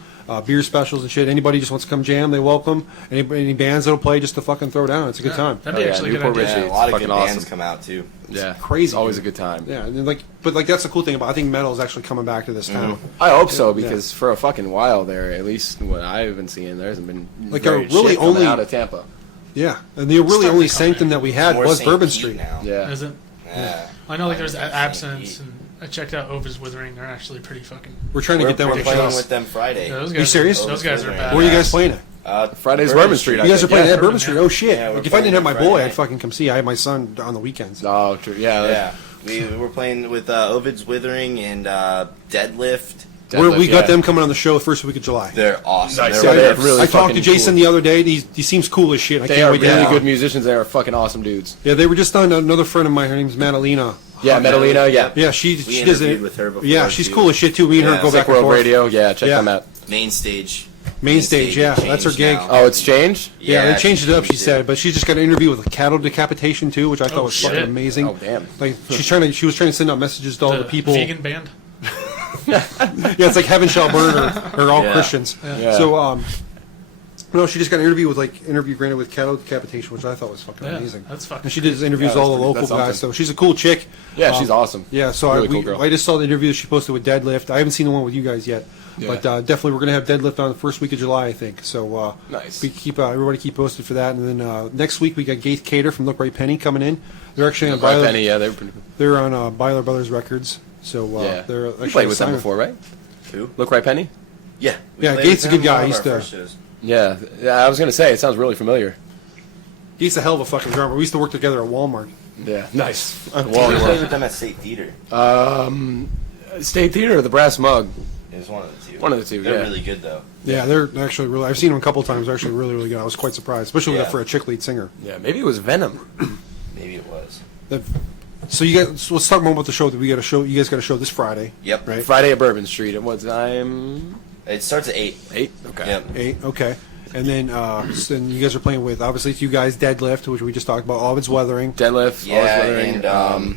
beer specials and shit. Anybody just wants to come jam, they welcome. Any bands that'll play just to fucking throw down. It's a good time. That'd be Oh, yeah, actually a good Newport idea. Richie. Yeah, a lot of fucking good bands awesome. come out too. Yeah, Crazy, It's always dude. a good time. Yeah, and then, but that's the cool thing about. I think metal is actually coming back to this town. I hope so because for a fucking while there, at least what I've been seeing, there hasn't been Like very a really shit coming only- out of Tampa. Yeah, and the really starting only to come sanctum back. that we had More was St. Bourbon Pete Street. now. Yeah, Is it? Yeah. I know like there's St. Absence, Pete. and I checked out Ova's Withering. They're actually pretty fucking. We're trying to get them on We're the playing show. with them Friday. Yeah, those You guys, serious? Those guys are bad. Where are you guys playing it? Friday's Bourbon Street. You guys are playing Yeah, at Bourbon Bourbon, Street. yeah. Oh shit! Yeah, we're Like, if I didn't have my playing boy, Friday I'd night. fucking come see. I have my son on the weekends. Oh, true. Yeah, Yeah. We were playing with Ovid's Withering and Deadlift. We got yeah. them coming on the show the first week of July. They're awesome. Nice. They're Yeah, they're really I talked to fucking Jason cool. the other day. He seems cool as shit. I They can't are wait to really have him good on. musicians. They are fucking awesome dudes. Yeah, they were just on another friend of mine. Her name's Madalena. Yeah, Metalina. Yeah, Yeah, she We does interviewed it. with her before, Yeah, she's too. cool as shit too. Me and her Yeah, go Sick back Sick and World forth. Radio. Yeah, check Yeah. them out. Main stage. Main stage, yeah, it that's her changed gig. now. Oh, it's changed. Yeah, they changed it up. She changed said, but she just got an interview with a cattle decapitation too, which I thought Oh, was shit. fucking amazing. Oh, damn. Like she was trying to send out messages to all the people. Vegan band. Yeah, it's like heaven shall burn or all Yeah. Christians. Yeah. So, no, she just got an interview granted with cattle decapitation, which I thought was fucking Yeah, amazing. that's fucking And she did interviews with Yeah, all the that's local pretty- guys. that's So she's a cool chick. Yeah, she's awesome. Yeah, so Really cool girl. I just saw the interview that she posted with Deadlift. I haven't seen the one with you guys yet, Yeah. but definitely we're gonna have Deadlift on the first week of July, I think. So Nice. we keep everybody keep posted for that. And then next week we got Gaith Cater from Look Right Penny coming in. They're actually on Right, Byler, Penny. Yeah, they were pretty cool. they're on Byler Brothers Records. So Yeah, they're you actually played with them signed- before, right? Who? Look right, Penny. Yeah. we Yeah, played Gates with a good them guy. on He one used of our to- first shows. Yeah, I was gonna say it sounds really familiar. He's a hell of a fucking drummer. We used to work together at Walmart. Yeah, nice. We played with them at State Theater. State Theater or the Brass Mug? It was one of the two. One of the two, They're yeah. really good though. Yeah, they're actually really. I've seen them a couple times. They're actually really, really good. I was quite surprised, especially with Yeah. that for a chick lead singer. Yeah, maybe it was Venom. Maybe it was. So you guys, so let's talk more about the show. That we got a show. You guys got a show this Friday. Yep. Right. Friday at Bourbon Street. At what time? It starts at 8. 8? Okay. Yep. 8. Okay. And then, then you guys are playing with obviously it's you guys Deadlift, which we just talked about. Ovid's Weathering. Deadlift. Yeah, Always Weathering, and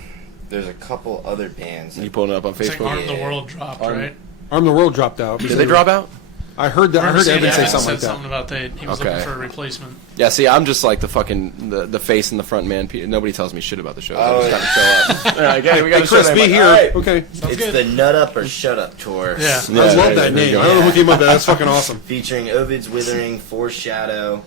there's a couple other bands. you pulling it up on It's like Facebook? Arm the World dropped, Arm- right? Arm the World dropped out. Did they drop out? I heard that. I heard Evan say something like said that. something about that. He was Okay. looking for a replacement. Yeah, see, I'm just like the fucking the face and the front man. Nobody tells me shit about the show. Oh, I just kind of show up. Like, hey, we got Hey a show Chris, today. be I'm like, here. "All right." Okay. It's good. the Nut Up or Shut Up tour. Yeah. I Yeah, love there that you name. go. I don't know who came up with that. That's fucking awesome. Featuring Ovid's Withering, Foreshadow,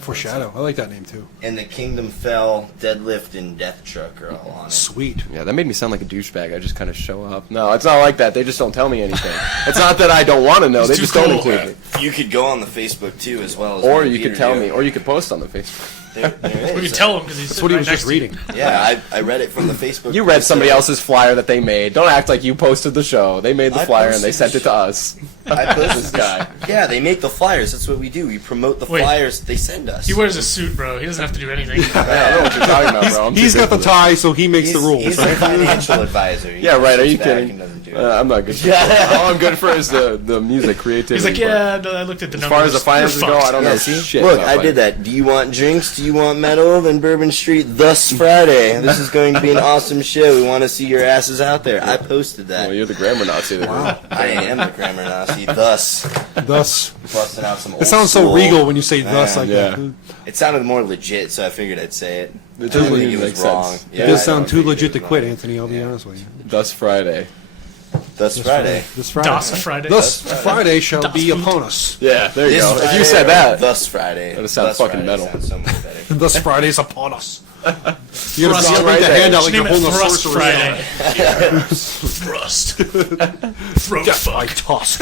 Foreshadow. I like that name too. and the Kingdom Fell, Deadlift, and Death Truck are all on it. Sweet. Yeah, that made me sound like a douchebag. I just kind of show up. No, it's not like that. They just don't tell me anything. It's not that I don't want to know. They too just don't cool. include me. You could go on the Facebook too, as well as Or me and you Peter could tell do. me. Or you could post on the Facebook. There We is. could tell him because he's That's what he was right just next to you. reading. Yeah, I read it from the Facebook. You read post, somebody so else's flyer that they made. Don't act like you posted the show. They made the I flyer and they posted sent the it to us. I posted This guy. Yeah, they make the flyers. That's what we do. We promote the Wait. flyers they send us. He wears a suit, bro. He doesn't have to do anything. I don't know what you're talking about, bro. I'm He's too got good the for this. tie, so he makes He's, the rules. he's a financial advisor. He Yeah, right. Are sits you back kidding? and doesn't do it. I'm not good. All I'm good for is the music creativity. He's like, but yeah, no, I looked at the As numbers. far as the finances You're go, I fucked. don't know Yeah, see? shit. Look, about I did finance. that. Do you want drinks? Do you want metal? Then Bourbon Street, thus Friday. This is going to be an awesome show. We want to see your asses out there. I posted that. Well, you're the grammar Nazi. Wow. I am the grammar Nazi. Thus, Thus, busting out some old it sounds so school. regal when you say thus like yeah. that. It sounded more legit, so I figured I'd say it. I It didn't totally think it was makes wrong. sense. It Yeah, does I sound don't too think it legit to was quit, wrong. Anthony. I'll be honest with you. Thus Friday. Thus Friday. This Friday. Das Friday. Thus Friday shall Das be Friday. upon us. Yeah, there you This go. If Friday you said or that, Thus Friday. That'd sound Thus fucking Friday metal. sounds so much better. Thus Friday's upon us. You gotta Thrust bring right the there. hand out like Name you're it holding a Thrust sorcerer. Friday. Thrust. Throat Death by fuck. Tusk.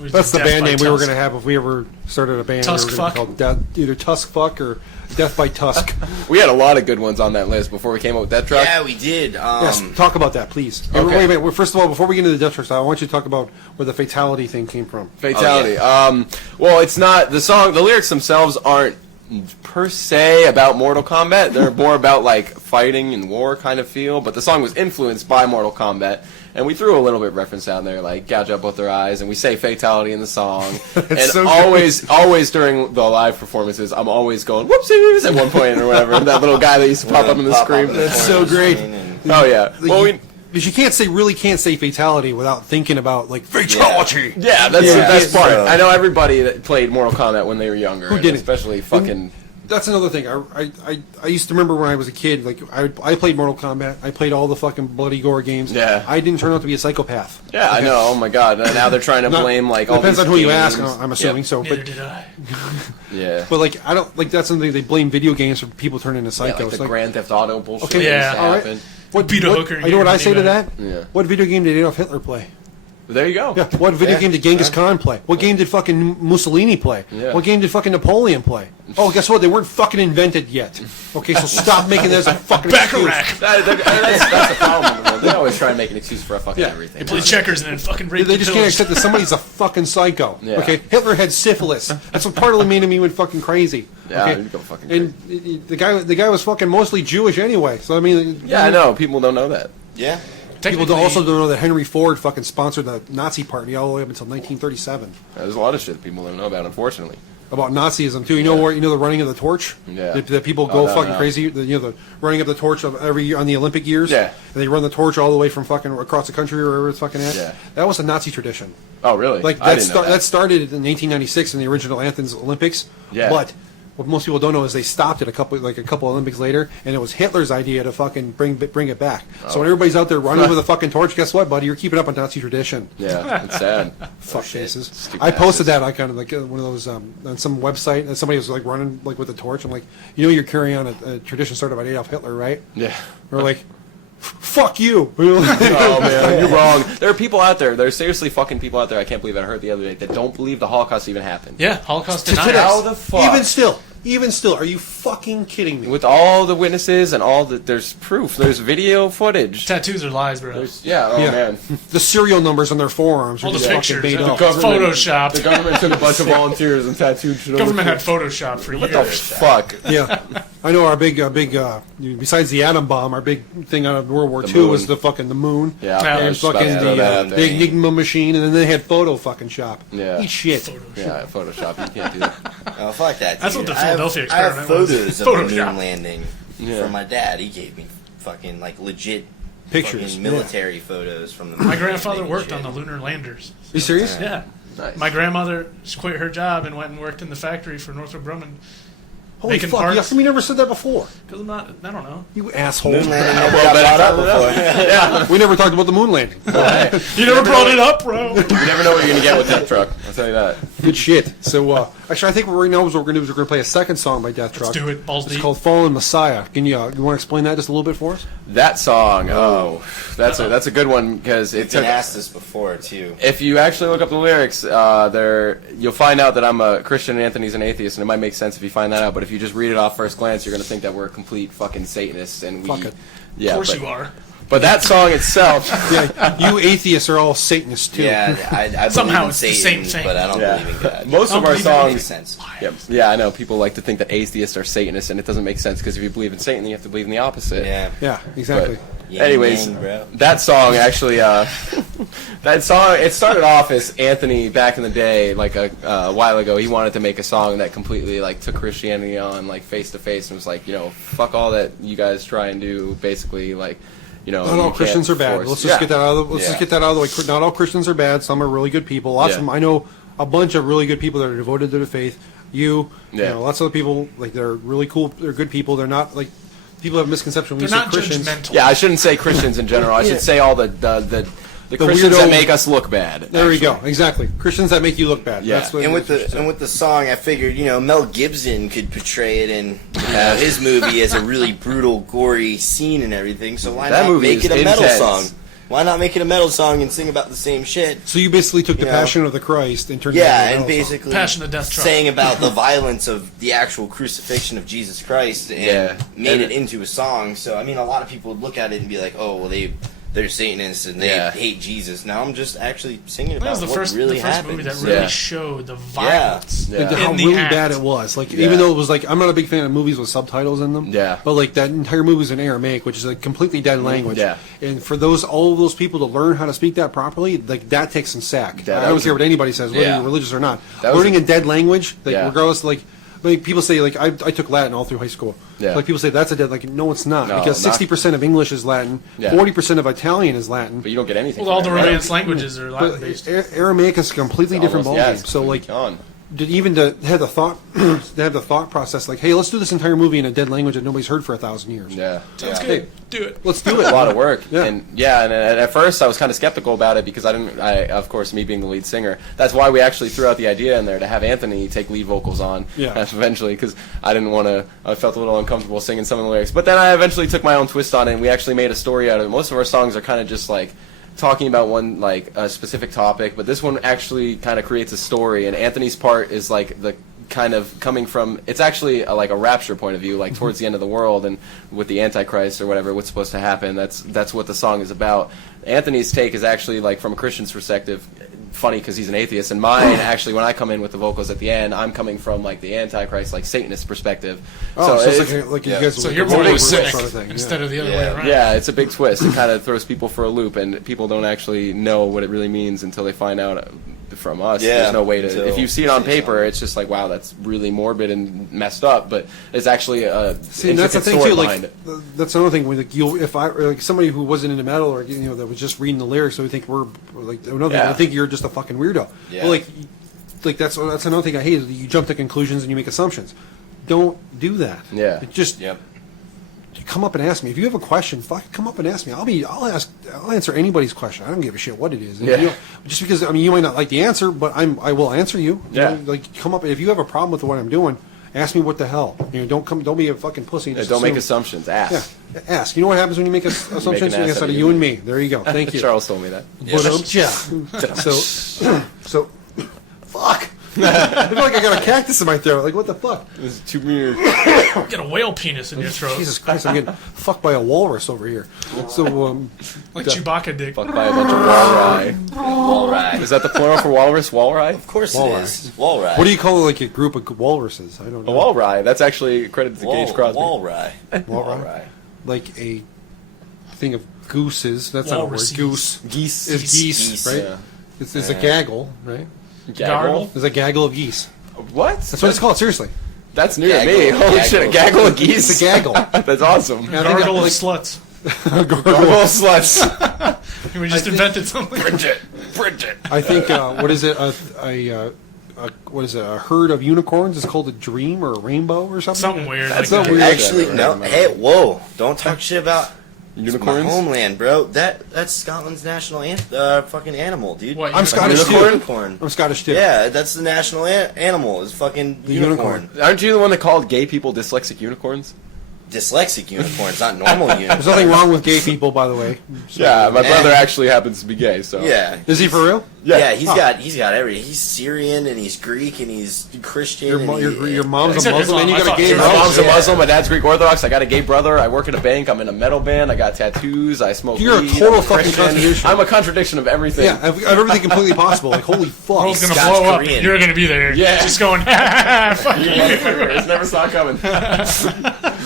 That's the Death band by name we were Tusk. going to have if we ever started a band. Tusk we were gonna Fuck? call it either Tusk Fuck or Death by Tusk. we had a lot of good ones on that list before we came up with Death Truck. Yeah, we did. Yes, talk about that, please. Okay. Wait a minute. Well, first of all, before we get into the Death Truck, I want you to talk about where the fatality thing came from. Fatality. Oh, Well, it's not the song. The lyrics themselves aren't per se about Mortal Kombat. They're more about like fighting and war kind of feel. But the song was influenced by Mortal Kombat, and we threw a little bit of reference down there, like gouge out both their eyes, and we say fatality in the song. And so good. always during the live performances, I'm always going whoopsies at one point or whatever. And that little guy that used to pop up in the screen. That's so great. Oh yeah. Well, Because you can't say fatality without thinking about like fatality. yeah, that's Yeah. the best part. So- I know everybody that played Mortal Kombat when they were younger. Who and didn't? Especially fucking. That's another thing. I used to remember when I was a kid. Like I played Mortal Kombat. I played all the fucking bloody gore games. Yeah. I didn't turn out to be a psychopath. Yeah, I know. Oh my god. And now they're trying to Not- blame like all depends these on who you games. ask. I'm assuming Yep. so. Neither But did I. Yeah. but like I don't like that's something they blame video games for people turning into Yeah, psychos. like the Like, Grand Theft Auto bullshit. Okay, Yeah. used to all right. happen. what, Beat a what- hooker and you know get what I your say to money that? back. Yeah. What video game did Adolf Hitler play? There you go. Yeah. What video Yeah. game did Genghis Khan play? What game did fucking Mussolini play? Yeah. What game did fucking Napoleon play? Oh, guess what? They weren't fucking invented yet. Okay, so stop making this a fucking excuse. Bacharach. That's the problem. They always try and make an excuse for fucking Yeah. everything. Play checkers and then fucking rape They the just can't pillars. accept that somebody's a fucking psycho. Yeah. Okay, Hitler had syphilis. That's what partly made him even fucking crazy. Yeah, okay? you go fucking and the guy was fucking mostly Jewish anyway. So I mean, Yeah, I know. People don't know that. Yeah. people also don't know that Henry Ford fucking sponsored the Nazi Party all the way up until 1937. There's a lot of shit people don't know about, unfortunately. About Nazism too. You know where the running of the torch? Yeah. That people go no, fucking no. crazy. The running of the torch of every year on the Olympic years. Yeah. And they run the torch all the way from fucking across the country or wherever it's fucking at. Yeah. That was a Nazi tradition. Oh, really? Like I that, didn't know that started in 1896 in the original Athens Olympics. Yeah. But what most people don't know is they stopped it a couple Olympics later, and it was Hitler's idea to fucking bring it back. So when everybody's out there running with a fucking torch, guess what, buddy? You're keeping up on Nazi tradition. Yeah, it's sad. Fuck faces. Stupid I posted asses. that on kind of like one of those on some website, and somebody was like running like with a torch. I'm like, you know, you're carrying on a tradition started by Adolf Hitler, right? Yeah. We're like, fuck you. Oh man, you're wrong. There are people out there. There are seriously fucking people out there. I can't believe I heard the other day that don't believe the Holocaust even happened. Yeah, Holocaust To denied. today. How the fuck? Even still, are you fucking kidding me? With all the witnesses and all the, there's proof. There's video footage. Tattoos are lies, bro. Yeah. Oh Yeah. man. The serial numbers on their forearms are All the just pictures. fucking made The up. government- Photoshop. The government took a bunch of volunteers and tattooed shit over Government had kids. Photoshop for What the years. fuck? Yeah, I know our big, besides the atom bomb, our big thing out of World War The II moon. was the fucking the moon. Yeah. Yeah. And I was about fucking to throw that out the there. Enigma machine, and then they had photo fucking shop. Yeah. Eat shit. Yeah, Photoshop. You can't do that. Oh, fuck that. That's dude. what the I have- Philadelphia I have experiment was. photos of the Photoshop. moon landing Yeah. from my dad. He gave me fucking like legit Pictures, fucking military photos from the moon. My grandfather landing worked shit. on the lunar landers. Are you serious? Yeah. Nice. My grandmother quit her job and went and worked in the factory for Northrop Grumman. Holy Making fuck! parts. How come you never said that before? Because I'm not, I don't know. You asshole. Moon landing never got brought up before. We never talked about the moon landing. Hey, You never brought it up, bro. you never know what you're gonna get with that truck. I'll tell you that. Good shit. So, actually, I think right now what we're going to do is we're going to play a second song by Death Truck. Let's do it. Balls It's deep. called "Fallen Messiah." Can you want to explain that just a little bit for us? That song. Oh, that's a good one because We've it's. been asked this before too. If you actually look up the lyrics, there you'll find out that I'm a Christian and Anthony's an atheist, and it might make sense if you find that out. But if you just read it off first glance, you're gonna think that we're complete fucking Satanists, and we. Fuck it. Yeah, Of course but, you are. But that song itself. Yeah, you atheists are all Satanists too. Yeah, I believe Somehow in it's the Satan, same thing. but I don't Yeah. believe in God. Most of Don't our believe in Makes songs. sense. Yeah, I know people like to think that atheists are Satanists, and it doesn't make sense because if you believe in Satan, you have to believe in the opposite. Yeah. Yeah, exactly. But, Yin anyways, yang, bro. that song actually, that song, it started off as Anthony back in the day, like a while ago. He wanted to make a song that completely like took Christianity on like face to face and was like, fuck all that you guys try and do. Basically, like, Not you all can't Christians are bad. force- Let's just get that out of the. Let's Yeah. just get that out of the way. Not all Christians are bad. Some are really good people. Lots Yeah. of them. I know a bunch of really good people that are devoted to the faith. You Yeah. know, lots of other people like they're really cool. They're good people. They're not like people have a misconception when They're we say not Christians. judgmental. Yeah, I shouldn't say Christians in general. I Yeah. should say all the The Christians weirdo- that make us look bad. There we go. actually. Exactly. Christians that make you look bad. Yeah. That's what And with it is. the song, I figured Mel Gibson could portray it in his movie as a really brutal, gory scene and everything. So why That not movie make is it a metal intense. song? Why not make it a metal song and sing about the same shit? So you basically took the Yeah. Passion of the Christ and turned it into a Yeah, metal and song. basically Passion of Death Truck. saying about the violence of the actual crucifixion of Jesus Christ and Yeah. made And it into a song. So I mean, a lot of people would look at it and be like, "Oh, well, they're Satanists and they Yeah. hate Jesus." Now I'm just actually singing That about was the what first, really the first happened. movie that really Yeah. showed the violence. Yeah. And how in the really act. bad it was. Like, Yeah. even though it was like, I'm not a big fan of movies with subtitles in them. Yeah. But like that entire movie was in Aramaic, which is a completely dead language. Yeah. And for all of those people to learn how to speak that properly, like that takes some sack. Yeah, I that don't was care a- what anybody says, whether Yeah. you're religious or not. That was Learning a- a dead language, like Yeah. regardless, like people say, like I took Latin all through high school. Yeah. Like people say that's a dead. Like no, it's not, No, because not- 60% of English is Latin, Yeah. 40% of Italian is Latin. But you don't get anything. Well, all the from it, right? Romance languages are Latin But based. Aramaic is a completely different Almost- yeah, ballgame. it's So like, gone. to have the thought, to have the thought process, like, hey, let's do this entire movie in a dead language that nobody's heard for 1,000 years. Yeah. Sounds yeah. good. Do it. Let's do A it. lot of work. Yeah. And at first I was kind of skeptical about it because of course, me being the lead singer, that's why we actually threw out the idea in there to have Anthony take lead vocals on Yeah. eventually, because I felt a little uncomfortable singing some of the lyrics. But then I eventually took my own twist on it, and we actually made a story out of it. Most of our songs are kind of just like talking about one, like a specific topic, but this one actually kind of creates a story, and Anthony's part is like the kind of coming from, it's actually like a rapture point of view, like towards the end of the world and with the Antichrist or whatever, what's supposed to happen. That's what the song is about. Anthony's take is actually, like, from a Christian's perspective, funny because he's an atheist, and mine actually, when I come in with the vocals at the end, I'm coming from like the Antichrist, like Satanist perspective. Oh, so it's it's- like you yeah. guys. So like you're a more roller of a cynic sort of thing. instead Yeah. of the other Yeah. way around. Yeah, it's a big twist. It kind of throws people for a loop, and people don't actually know what it really means until they find out from us. Yeah, There's no way to. until If you see it on say paper, something. it's just like, wow, that's really morbid and messed up. But it's actually a See, and that's the intricate thing story too. behind Like, it. that's another thing. With if I like somebody who wasn't into metal or that was just reading the lyrics, so we think we're like another. Yeah. I think you're just a fucking weirdo. Yeah. Well, like that's another thing I hate is that you jump to conclusions and you make assumptions. Don't do that. Yeah. Just Yep. come up and ask me if you have a question. Fuck, come up and ask me. I'll answer anybody's question. I don't give a shit what it is. And, Yeah. just because you might not like the answer, but I will answer you. Yeah. Like come up if you have a problem with what I'm doing. Ask me what the hell. Don't be a fucking pussy. And just Don't make assume. assumptions. Ask. Yeah, ask. You know what happens when you make assumptions? an You ass get out out of of you you. and me. There you go. Thank you. Charles told me that. So, fuck. I feel like I got a cactus in my throat. Like, what the fuck? It's too weird. You got a whale penis in your throat. Jesus Christ, I'm getting fucked by a walrus over here. So, Like Chewbacca dick. Fucked by a bunch of walrus. Walrus. Is that the plural for walrus? Walrus? Of course it Walrus. is. Walrus. what do you call like a group of walruses? I don't A know. walrus. That's actually credited to Gage Crosby. Walrus. Walrus? Like a thing of gooses. That's not a word. Walruses. Goose Geese. is geese, Geese. right? Yeah. It's a gaggle, right? Gaggle? There's a gaggle of geese. What? That's what it's called. Seriously, That's new to Gaggle. me. Holy shit, a gaggle of geese? it's a gaggle. That's awesome. I think Gargle of like- sluts. Gargle sluts. We just invented something. Bridget. I think what is it? What is it? A herd of unicorns is called a dream or a rainbow or something. Something weird. That's like so that. weird. Actually, Yeah, no. right. Hey, whoa! Don't talk shit about my Unicorns? homeland, bro. That's Scotland's national fucking animal, dude. What, I'm Scottish too. Unicorn. I'm Scottish too. Yeah, that's the national animal. Is fucking The unicorn. unicorn. Aren't you the one that called gay people dyslexic unicorns? Dyslexic unicorns, not normal unicorns. There's nothing wrong with gay people, by the way. So- Yeah, my brother actually happens to be gay, so. Yeah. Is he for real? Yeah, he's Huh. got every. He's Syrian and he's Greek and he's Christian. Your, and your mom's a Except your Muslim and you mom. got I a gay thought My your mom? mom's a Yeah. Muslim, my dad's Greek Orthodox, I got a gay brother, I work at a bank, I'm in a metal band, I got tattoos, I smoke You're a weed, total I'm fucking Christian. contradiction. I'm a contradiction of everything. Yeah, I've everything completely possible. Like, holy fuck. World's gonna Scots blow up. Korean. You're gonna be there. Yeah. Just going. Fuck you. Motherfuckers, never saw it coming.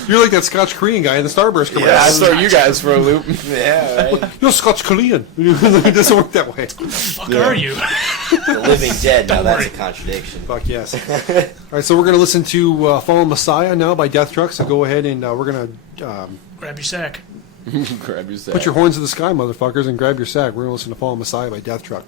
You're like that Scotch Korean guy in the Starburst commercial. Yeah, I throw you guys for a loop. Yeah, right. You're Scotch Korean. It doesn't work that way. Fuck are you? The living dead. Now Don't that's a worry. contradiction. Fuck yes. All right, so we're going to listen to Fallen Messiah now by Death Truck. So go ahead and we're going to Grab your sack. Grab your sack. put your horns to the sky, motherfuckers, and grab your sack. We're going to listen to Fallen Messiah by Death Truck.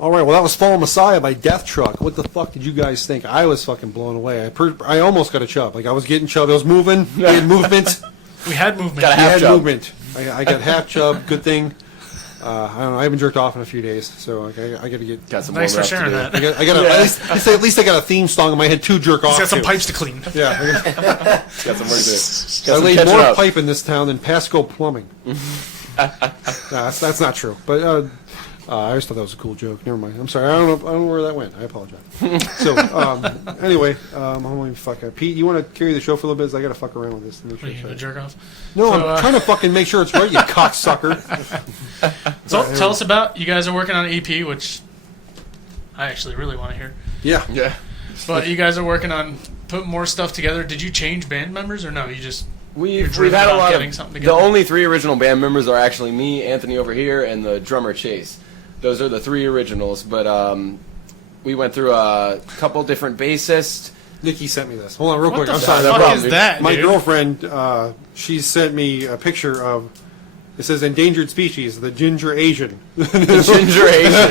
All right, well, that was Fall Messiah by Death Truck. What the fuck did you guys think? I was fucking blown away. I almost got a chub. Like, I was getting chub. I was moving. We had movement. We had movement. Got a We half had chub. movement. I got half chub. Good thing. I don't know. I haven't jerked off in a few days, so I got to get. Got some Thanks for warm-up to sharing do. that. I got at least I got a theme song in my head to jerk off. He's got some to. pipes to clean. Yeah, Got some work to do. Got I some laid catching more up. pipe in this town than Pasco Plumbing. No, that's not true. But I always thought that was a cool joke. Never mind. I'm sorry. I don't know where that went. I apologize. So anyway, I'm only fucking Pete. You want to carry the show for a little bit? 'Cause I got to fuck around with this. To make What sure are you it's gonna right. jerk off? No, So, I'm trying to fucking make sure it's right. You cocksucker. So tell us about you guys are working on an EP, which I actually really want to hear. Yeah. Yeah. But you guys are working on putting more stuff together. Did you change band members or no? You just You're We've driven had a on lot getting of. something The together. only 3 original band members are actually me, Anthony over here, and the drummer Chase. Those are the 3 originals. But we went through a couple different bassists. Nikki sent me this. Hold on, real What quick. the I'm sorry. no fuck problem, is dude. that, My dude? girlfriend, she sent me a picture of. It says endangered species, the ginger Asian. Ginger Asian.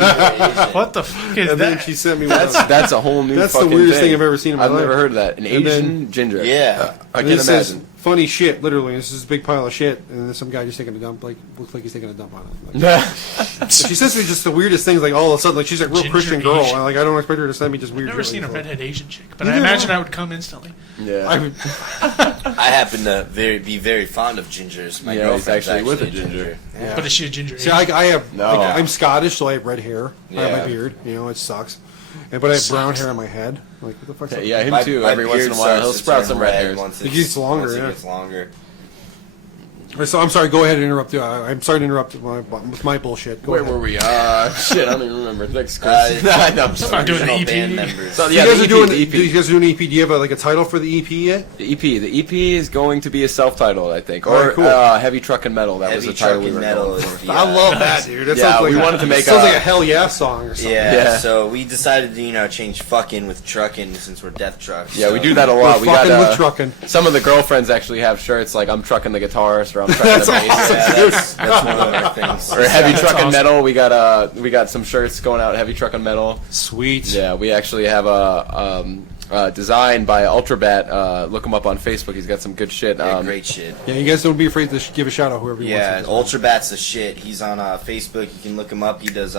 What the fuck is And then that? she sent me one. of those. That's a whole new. That's the fucking weirdest thing I've ever seen in my I've life. never heard of that. An And then- Asian ginger. Yeah. I And can it says imagine. funny shit, literally. This is a big pile of shit, and then some guy just taking a dump. Like looks like he's taking a dump on it. Like, she sends me just the weirdest things. Like all of a sudden, like she's a real Ginger Christian girl. Asian. And, like I don't expect her to send me just weird. I've never shit seen a like that. redhead Asian chick, but I Neither imagine have I would come instantly. Yeah. I, I happen to be very fond of gingers. My Yeah, he's girlfriend's actually with a a ginger. yeah. But is she a ginger? See, Asian? I have. No. Like, I'm Scottish, so I have red hair. I have my Yeah. beard. You know, it sucks. And but I have brown hair on my head. Like what the fuck's up? Yeah, him My- too. my Every once in a beard while, starts he'll to sprout turn some red red hairs. once It gets longer, once yeah. It gets longer. So I'm sorry. Go ahead and interrupt. I'm sorry to interrupt with my bullshit. Go Where ahead. were we? Shit, I don't even remember. Thanks, Chris. No, I'm about sorry. doing the Original EP. band members. So, You yeah, guys the are EP, doing the EP. You guys are doing an EP. Do you have like a title for the EP yet? The EP. The EP is going to be a self-titled, I think, or Alright, cool. Heavy Truck and Metal. That was Heavy the title Truck we and were Metal going is for. the, I love that, dude. That Yeah, sounds like we wanted to make sounds a- like a Hell Yeah song or something. Yeah, Yeah. so we decided to, change fucking with trucking since we're death trucks. Yeah, we so- do that a We're lot. We got fucking with trucking. some of the girlfriends actually have shirts like "I'm trucking the guitarist" or "I'm trucking the bass." Yeah, that's one of our things. Or Heavy That's Truck and awesome. Metal. We got some shirts going out. Heavy Truck and Metal. Sweet. Yeah, we actually have a design by Ultrabat. Look him up on Facebook. He's got some good shit. Yeah, great shit. Yeah, you guys don't be afraid to give a shout out whoever you Yeah, want. Ultrabat's the shit. He's on Facebook. You can look him up. He does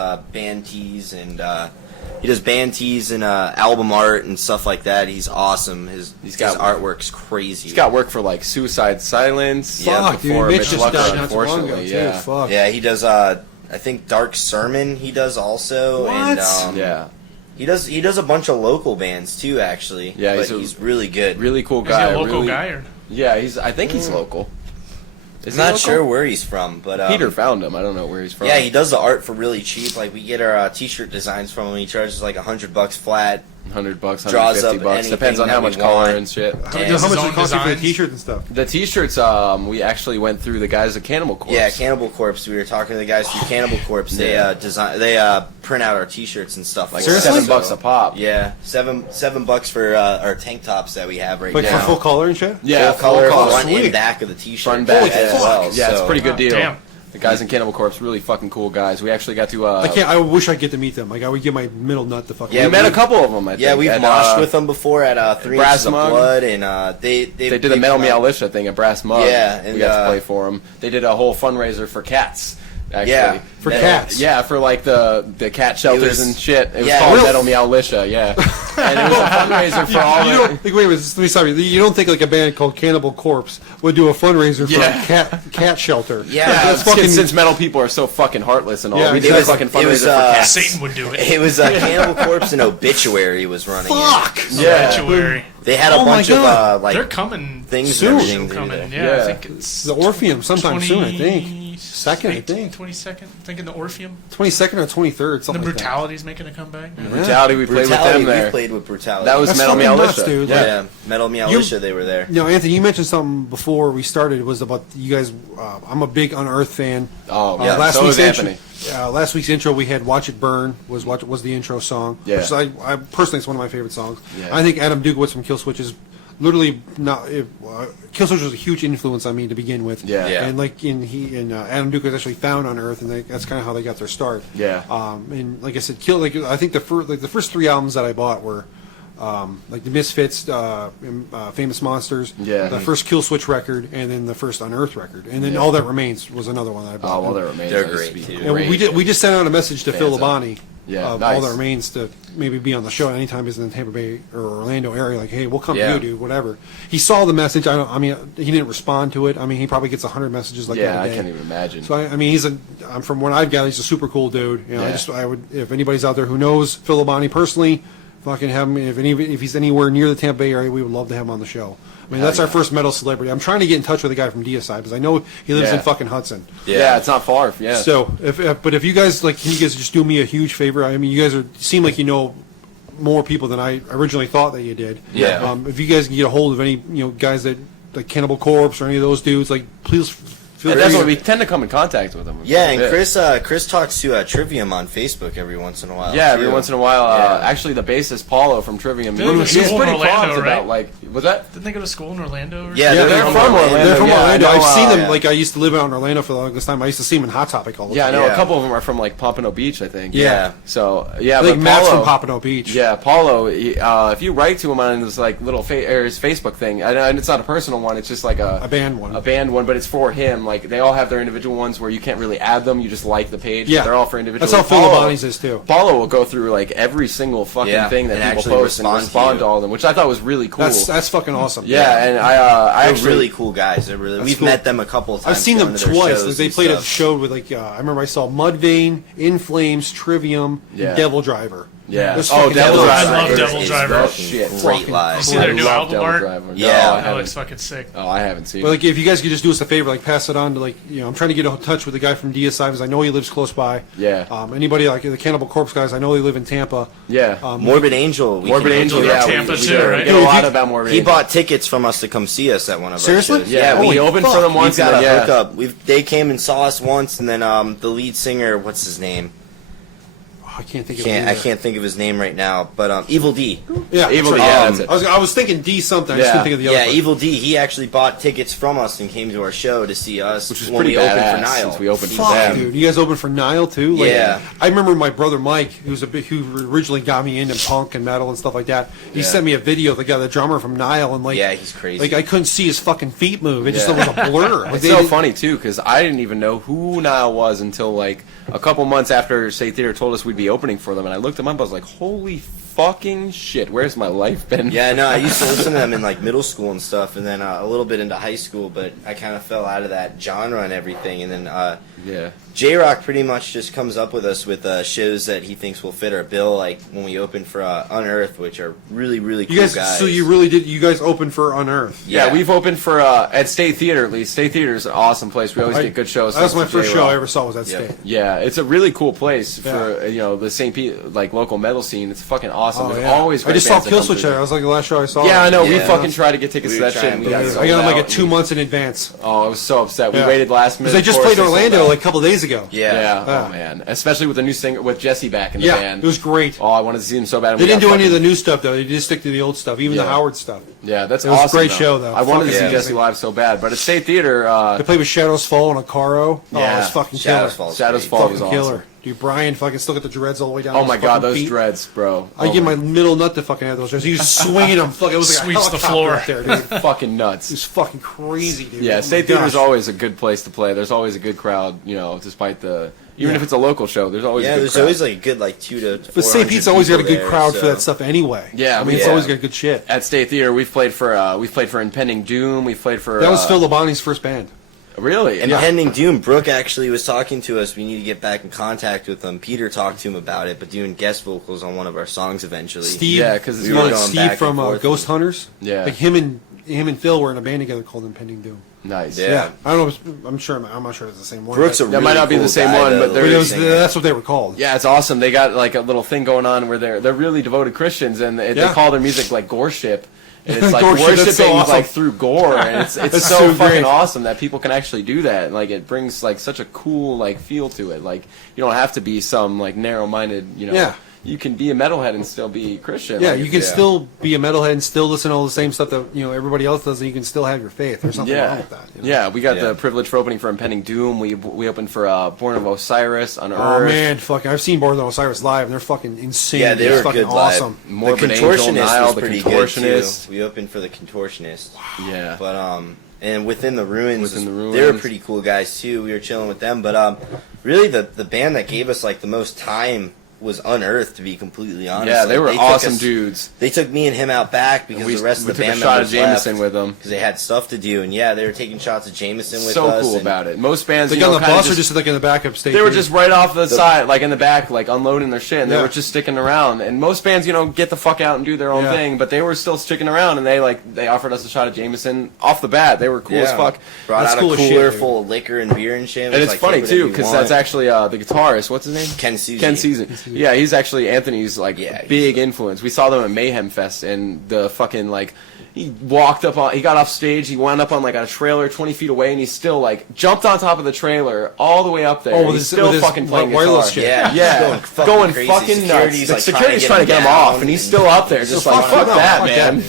band tees and album art and stuff like that. He's awesome. His got- artwork's crazy. He's got work for like Suicide Silence. Yeah, Fuck, dude. before Mitch Mitch just Lucker, died not too long ago, unfortunately. too. Yeah. Fuck. Yeah, he does. I think Dark Sermon. He does also. What? And, Yeah. He does a bunch of local bands too, actually. Yeah, but he's he's a- really good. Really cool Is he guy. a local really- guy or? Yeah, I think he's local. Is I'm he not local? sure where he's from, but Peter found him. I don't know where he's from. yeah, he does the art for really cheap. Like we get our T-shirt designs from him. He charges like $100 flat. $100, Draws $150. up Depends on anything how that much we color want. and shit. How, Yeah, how his much does own it cost you for the designs? T-shirt and stuff? The T-shirts, we actually went through the guys at Cannibal Corpse. Yeah, Cannibal Corpse. We were talking to the guys from Cannibal Corpse. They Yeah. They print out our T-shirts and stuff Like for us. Seriously? $7 a pop. Yeah, $7 for our tank tops that we have right Like now. for full color and shit? Yeah, full color, color. front Sweet. and back of the T-shirt. Front and back. as Holy well. fuck. Yeah, it's a so- pretty good deal. Damn. The guys in Cannibal Corpse, really fucking cool guys. We actually got to. I can't. I wish I get to meet them. Like I would give my middle nut the fucking. Yeah, we met a couple of them. I think. Yeah, we've at, moshed with them before at 3 Brass Inches of Mug. Blood, and they They did a Metal Meowlicia thing at Brass Mug. Yeah, and, we got to play for them. They did a whole fundraiser for cats. Actually. Yeah, For Metal- cats. Yeah, for like the cat shelters was- and shit. It was yeah, called real- Metal Meowlicia, yeah. And it was a fundraiser for all You the... don't, like, wait a minute, let me stop you. You don't think like a band called Cannibal Corpse would do a fundraiser for Yeah. a cat shelter? Yeah, that's Since- fucking. since metal people are so fucking heartless and all, Yeah, we did exactly. a fucking It was, fundraiser for cats. Satan would do it. It was Cannibal Corpse and Obituary was running. Fuck. It. Yeah. Obituary. They had a Oh my bunch of God. They're like coming things soon. and Still everything. coming. there. Yeah, Yeah. I think it's The Orpheum sometime soon, I think. Second, I think. 22nd. Thinking the Orpheum. 22nd or 23rd, The something like that. Brutality's making a comeback. Yeah. Brutality, we played with Brutality, them there. we played with Brutality. That was That's Metal fucking nuts, Meowlicia. dude. Yeah. yeah, Metal Meowlicia. They were there. You know, Anthony, you mentioned something before we started. It was about you guys. I'm a big Unearthed fan. Oh, yeah, last so week's is intro, Anthony. last week's intro, we had "Watch It Burn" was the intro song. Yeah. Which I personally, it's one of my favorite songs. Yeah. I think Adam Dugowitz from Killswitch is literally not. Killswitch was a huge influence on me to begin with. Yeah. Yeah. And like Adam Duke was actually found on Earth, and that's kind of how they got their start. Yeah. And like I said, I think the first 3 albums that I bought were. Like the Misfits, Famous Monsters, Yeah. the first Killswitch record, and then the first Unearthed record, and then All That Remains was another one that I bought. Oh, All That Remains. They're used to great, be too. And we just sent out a message to Fans Phil of- Labonte Yeah, of nice. All That Remains to maybe be on the show anytime he's in the Tampa Bay or Orlando area. Like, hey, we'll come Yeah. to you, dude. Whatever. He saw the message. I mean, he didn't respond to it. I mean, he probably gets 100 messages like that Yeah, a I day. can't even imagine. So I mean, I'm from what I've gathered, he's a super cool dude. You know, Yeah. I would, if anybody's out there who knows Phil Labonte personally, fucking have him. If he's anywhere near the Tampa Bay area, we would love to have him on the show. I mean, that's our first metal celebrity. I'm trying to get in touch with the guy from DSI because I know he lives Yeah. in fucking Hudson. Yeah, it's not far. Yeah. So, but if you guys can you guys just do me a huge favor? I mean, you guys seem like you know more people than I originally thought that you did. Yeah. If you guys can get a hold of any guys that like Cannibal Corpse or any of those dudes, like please feel And that's free. what we tend to come in contact with them. Yeah, and Chris talks to Trivium on Facebook every once in a while. Yeah, too. every once in a while. Yeah. Actually, the bassist Paulo from Trivium, They go to he's school in pretty Orlando, pumped right? about like. Was that? Didn't they go to school in Orlando? Or Yeah, Yeah, they're from Orlando. They're from Yeah, Orlando. I know, I've seen them. yeah. Like I used to live out in Orlando for the longest time. I used to see them in Hot Topic all the Yeah, I time. know Yeah. a couple of them are from like Pompano Beach, I think. Yeah. So yeah, I think but Matt's Paulo, from Pompano Beach. Yeah, Paulo. If you write to him on his like little or his Facebook thing, and it's not a personal one, it's just like A band one. a band one, but it's for him. Like they all have their individual ones where you can't really add them; you just like the page. Yeah. They're all for individual. That's how Phil Labonte's is too. Paulo will go through like every single fucking Yeah, thing that and people actually post and respond to respond to you. all of them, which I thought was really cool. That's fucking awesome. yeah, and I They're actually really cool guys. They're really. We've cool. met them a couple of times. I've seen them going to their twice. shows Like, they and played a stuff. show with I remember I saw Mudvayne, In Flames, Trivium, Yeah. and Devil Driver. Yeah. Those Oh, fucking Devil dudes. I Driver. love is- Devil is Driver. fucking Shit. Great Fucking live. You see their I new love album Devil art? Driver. Yeah. No, I Oh, haven't. it's fucking sick. Oh, I haven't seen But it. like, if you guys could just do us a favor, like pass it on to I'm trying to get in touch with the guy from DSI because I know he lives close by. Yeah. Anybody like the Cannibal Corpse guys, I know they live in Tampa. Yeah. Morbid Angel. We Morbid can- Angel, They're yeah. Tampa we too, get, right? we get a Dude, lot he- about Morbid He Angel. bought tickets from us to come see us at one of Seriously? our shows. Yeah, we Holy opened fuck. for them We've once. got and a then, yeah. hookup. They came and saw us once, and then the lead singer, what's his name? Oh, I can't think of I it. can't think of his name right now, but Evil D. Yeah, Evil, that's right. yeah, Um, that's it. I was thinking D something. I just Yeah. couldn't think of the other. Yeah, one. Evil D. He actually bought tickets from us and came to our show to see us Which was when pretty we opened badass for Nile. since we opened for Fuck, them. dude. You guys opened for Nile too? Like, Yeah. I remember my brother Mike, who originally got me into punk and metal and stuff like that. He Yeah. sent me a video of the guy, the drummer from Nile, and Yeah, he's crazy. Like I couldn't see his fucking feet move. It just Yeah. was a blur. Like, It's they so didn't- funny too because I didn't even know who Nile was until like a couple months after State Theater told us we'd be opening for them, and I looked them up. I was like, "Holy fucking shit! Where's my life been?" Yeah, no, I used to listen to them in like middle school and stuff, and then a little bit into high school, but I kind of fell out of that genre and everything. And then yeah. J-Rock pretty much just comes up with us with shows that he thinks will fit our bill, like when we open for Unearthed, which are really, really cool You guys, guys. so you really did. You guys opened for Unearthed. Yeah, we've opened for at State Theater at least. State Theater is an awesome place. We always I- get good shows. That was my thanks to first show J-Rock. I ever saw. Was at Yep. State. Yeah, it's a really cool place for Yeah. the St. Pete like local metal scene. It's fucking awesome. Oh, There's yeah. always I great just saw bands that come Killswitch through. there. That was like the last show I saw. Yeah, I know. We Yeah. fucking tried to get tickets We to were that shit. trying And to we got do it. sold I got them like out, at 2 and- months in advance. Oh, I was so upset. We Yeah. waited last minute. Because they just Of course played sold Orlando out. like a couple days ago. Yeah. Yeah. Yeah. Oh man, especially with the new singer with Jesse back in the Yeah, band. it was great. Oh, I wanted to see him so bad. and They we didn't got do any of the fucking- new stuff though. They just stick to the old stuff, even the Yeah. Howard stuff. Yeah, that's It was a awesome. great show, though. I wanted to Fucking see Jesse amazing. live so bad, but at State Theater, They played with Shadows Fall and a Caro. Oh, it Yeah. was fucking Shadows killer. Falls. Shadows great. Fall Fucking was awesome. killer. Dude, Brian fucking still got the dreads all the way down. Oh his my god, fucking those feet. dreads, bro! I Oh give my middle nut to fucking have those dreads. He was swinging them. Fuck, it was like a Sweeps the helicopter floor. up there, dude. It fucking nuts. was fucking crazy, dude. Yeah, Oh my State Theater is gosh. always a good place to play. There's always a good crowd, despite the even Yeah. if it's a local show. There's always Yeah, a good there's crowd. always like a good like 200 to 400 But St. Pete's always got a people good there, crowd for so- that stuff anyway. Yeah, I mean, it's yeah. always got good shit. At State Theater, we've played for Impending Doom. We've played for That was Phil Labonte's first band. Really? And Pending Doom, Brooke actually was talking to us. We need to get back in contact with him. Peter talked to him about it, but doing guest vocals on one of our songs eventually. Steve, Yeah, 'cause it's you know, going Steve back and from forth. Ghost Hunters. Yeah. like him and Phil were in a band together called Impending Doom. nice. Yeah. I don't know. I'm not sure it's the same one. Brooks a but, really might not be cool the same guy, one, though, but the there but lead it was, singer. that's what they were called. Yeah, it's awesome. They got like a little thing going on where they're really devoted Christians, and they Yeah. call their music like goreship. And it's like Goreship, that's worshiping so awesome. like through gore, and it's That's so, so fucking great. awesome that people can actually do that. And, like it brings like such a cool like feel to it. Like you don't have to be some like narrow-minded, Yeah. you can be a metalhead and still be Christian. Yeah, Like, you can still be a metalhead and still listen to all the same stuff that everybody else does, and you can still have your faith. There's nothing wrong with that. Yeah, we got Yeah. the privilege for opening for Impending Doom. We opened for Born of Osiris on Oh Earth. man, fucking! I've seen Born of Osiris live, and they're fucking insane. Yeah, they It's were fucking good live. awesome. The Morbid Angel, Contortionist Nile, was the pretty Contortionist. good too. We opened for the Contortionist. Yeah. But and Within the Ruins, Within the they were Ruins. pretty cool guys too. We were chilling with them, but really the band that gave us like the most time was Unearthed, to be completely honest. Yeah, they Like, were took awesome us- dudes. They took me and him out back because We- the rest we of the took a band shot members of Jameson left with them. because they had stuff to do, and yeah, they were taking shots of Jameson with So us. cool and about it. Most bands, Like you on know, the kinda bus or just like in the backup stage. they were just right off the side, like in the back, like unloading their shit, and they Yeah. were just sticking around. And most bands, get the fuck out and do their own Yeah. thing, but they were still sticking around, and they offered us a shot of Jameson off the bat. They were cool as fuck. Brought That's out cool a as shit, cooler dude. full of liquor and beer and shit. It And was it's like, funny take whatever too, you because want. that's actually the guitarist. What's his name? Ken Suzy. Ken Season. Yeah, he's actually Anthony's like Yeah, he's- big influence. We saw them at Mayhem Fest, and the fucking like he walked up on, he got off stage, he wound up on like a trailer 20 feet away, and he still like jumped on top of the trailer all the way up there. Oh, and with he's his- still with his fucking playing wireless guitar. shit. Yeah, Yeah, he's going fucking fucking crazy. nuts. Security's, The like, security's trying to get him him off, down, and he's still up there, just like fuck that, that, man.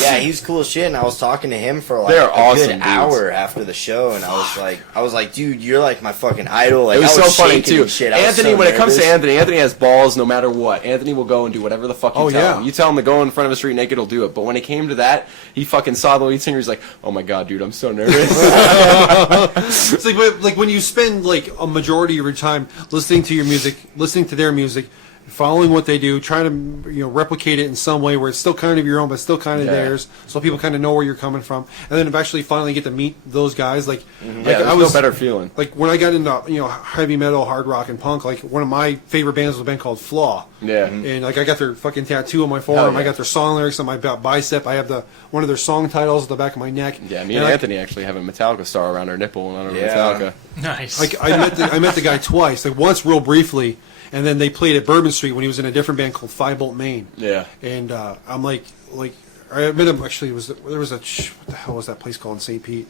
Yeah, he's cool as shit, and I was talking to him for like They're a awesome good dudes. hour after the show, and I was like, dude, you're like my fucking idol. Like, It was I so funny shaking too. and shit. I was Anthony, so when it comes to nervous. Anthony has balls no matter what. Anthony will go and do whatever the fuck you Oh, tell yeah. him. You tell him to go in front of a street naked, he'll do it. But when it came to that, he fucking saw the lead singer. He's like, "Oh my god, dude, I'm so nervous." It's like when you spend like a majority of your time listening to your music, listening to their music, following what they do, trying to replicate it in some way where it's still kind of your own but still kind of Yeah. theirs, so people kind of know where you're coming from, and then eventually finally get to meet those guys. Like, Yeah, there's I no was better feeling. like when I got into heavy metal, hard rock, and punk. Like one of my favorite bands was a band called Flaw. Yeah. And like I got their fucking tattoo on my forearm. yeah. I got their song lyrics on my bicep. I have one of their song titles at the back of my neck. Yeah, me and Anthony actually have a Metallica star around our nipple and on our Yeah. Metallica. Nice. Like I met the guy twice. Like once real briefly, and then they played at Bourbon Street when he was in a different band called Five Bolt Maine. Yeah. And I'm like I met him actually. There was what the hell was that place called in St. Pete?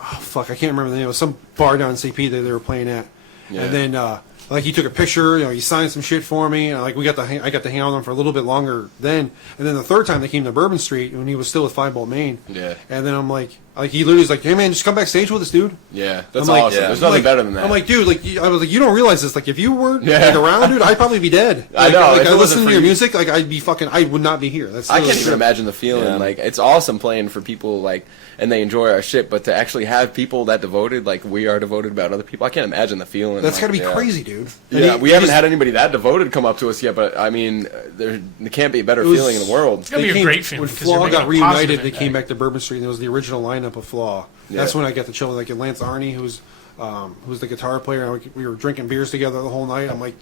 Oh fuck, I can't remember the name. It was some bar down in St. Pete that they were playing at. Yeah. And then like he took a picture. He signed some shit for me. And, like I got to hang out with him for a little bit longer then. And then the third time they came to Bourbon Street when he was still with Five Bolt Maine. Yeah. And then I'm like he literally was like, "Hey man, just come backstage with us, dude." Yeah, that's I'm like, awesome. yeah. There's nothing like- better than that. I'm like, dude, I was like, you don't realize this. Like, if you were Yeah. like, around, dude, I'd probably be dead. I Like, know, Like, if I it wasn't listen for to your you- music, like, I would not be here. That's I can't literally even true. imagine the feeling. Yeah. Like, it's awesome playing for people, like, and they enjoy our shit, but to actually have people that devoted, like we are devoted about other people, I can't imagine the feeling. That's like, got to be yeah. crazy, dude. Yeah, And we they haven't just- had anybody that devoted come up to us yet, but I mean, there can't be a better was- feeling in the world. It's gonna be a came- great feeling when 'cause you're Flaw making got a reunited. positive They came impact. back to Bourbon Street, and it was the original lineup of Flaw. That's Yeah. when I got the chill. Like Lance Arney, who's the guitar player. And we were drinking beers together the whole night. I'm like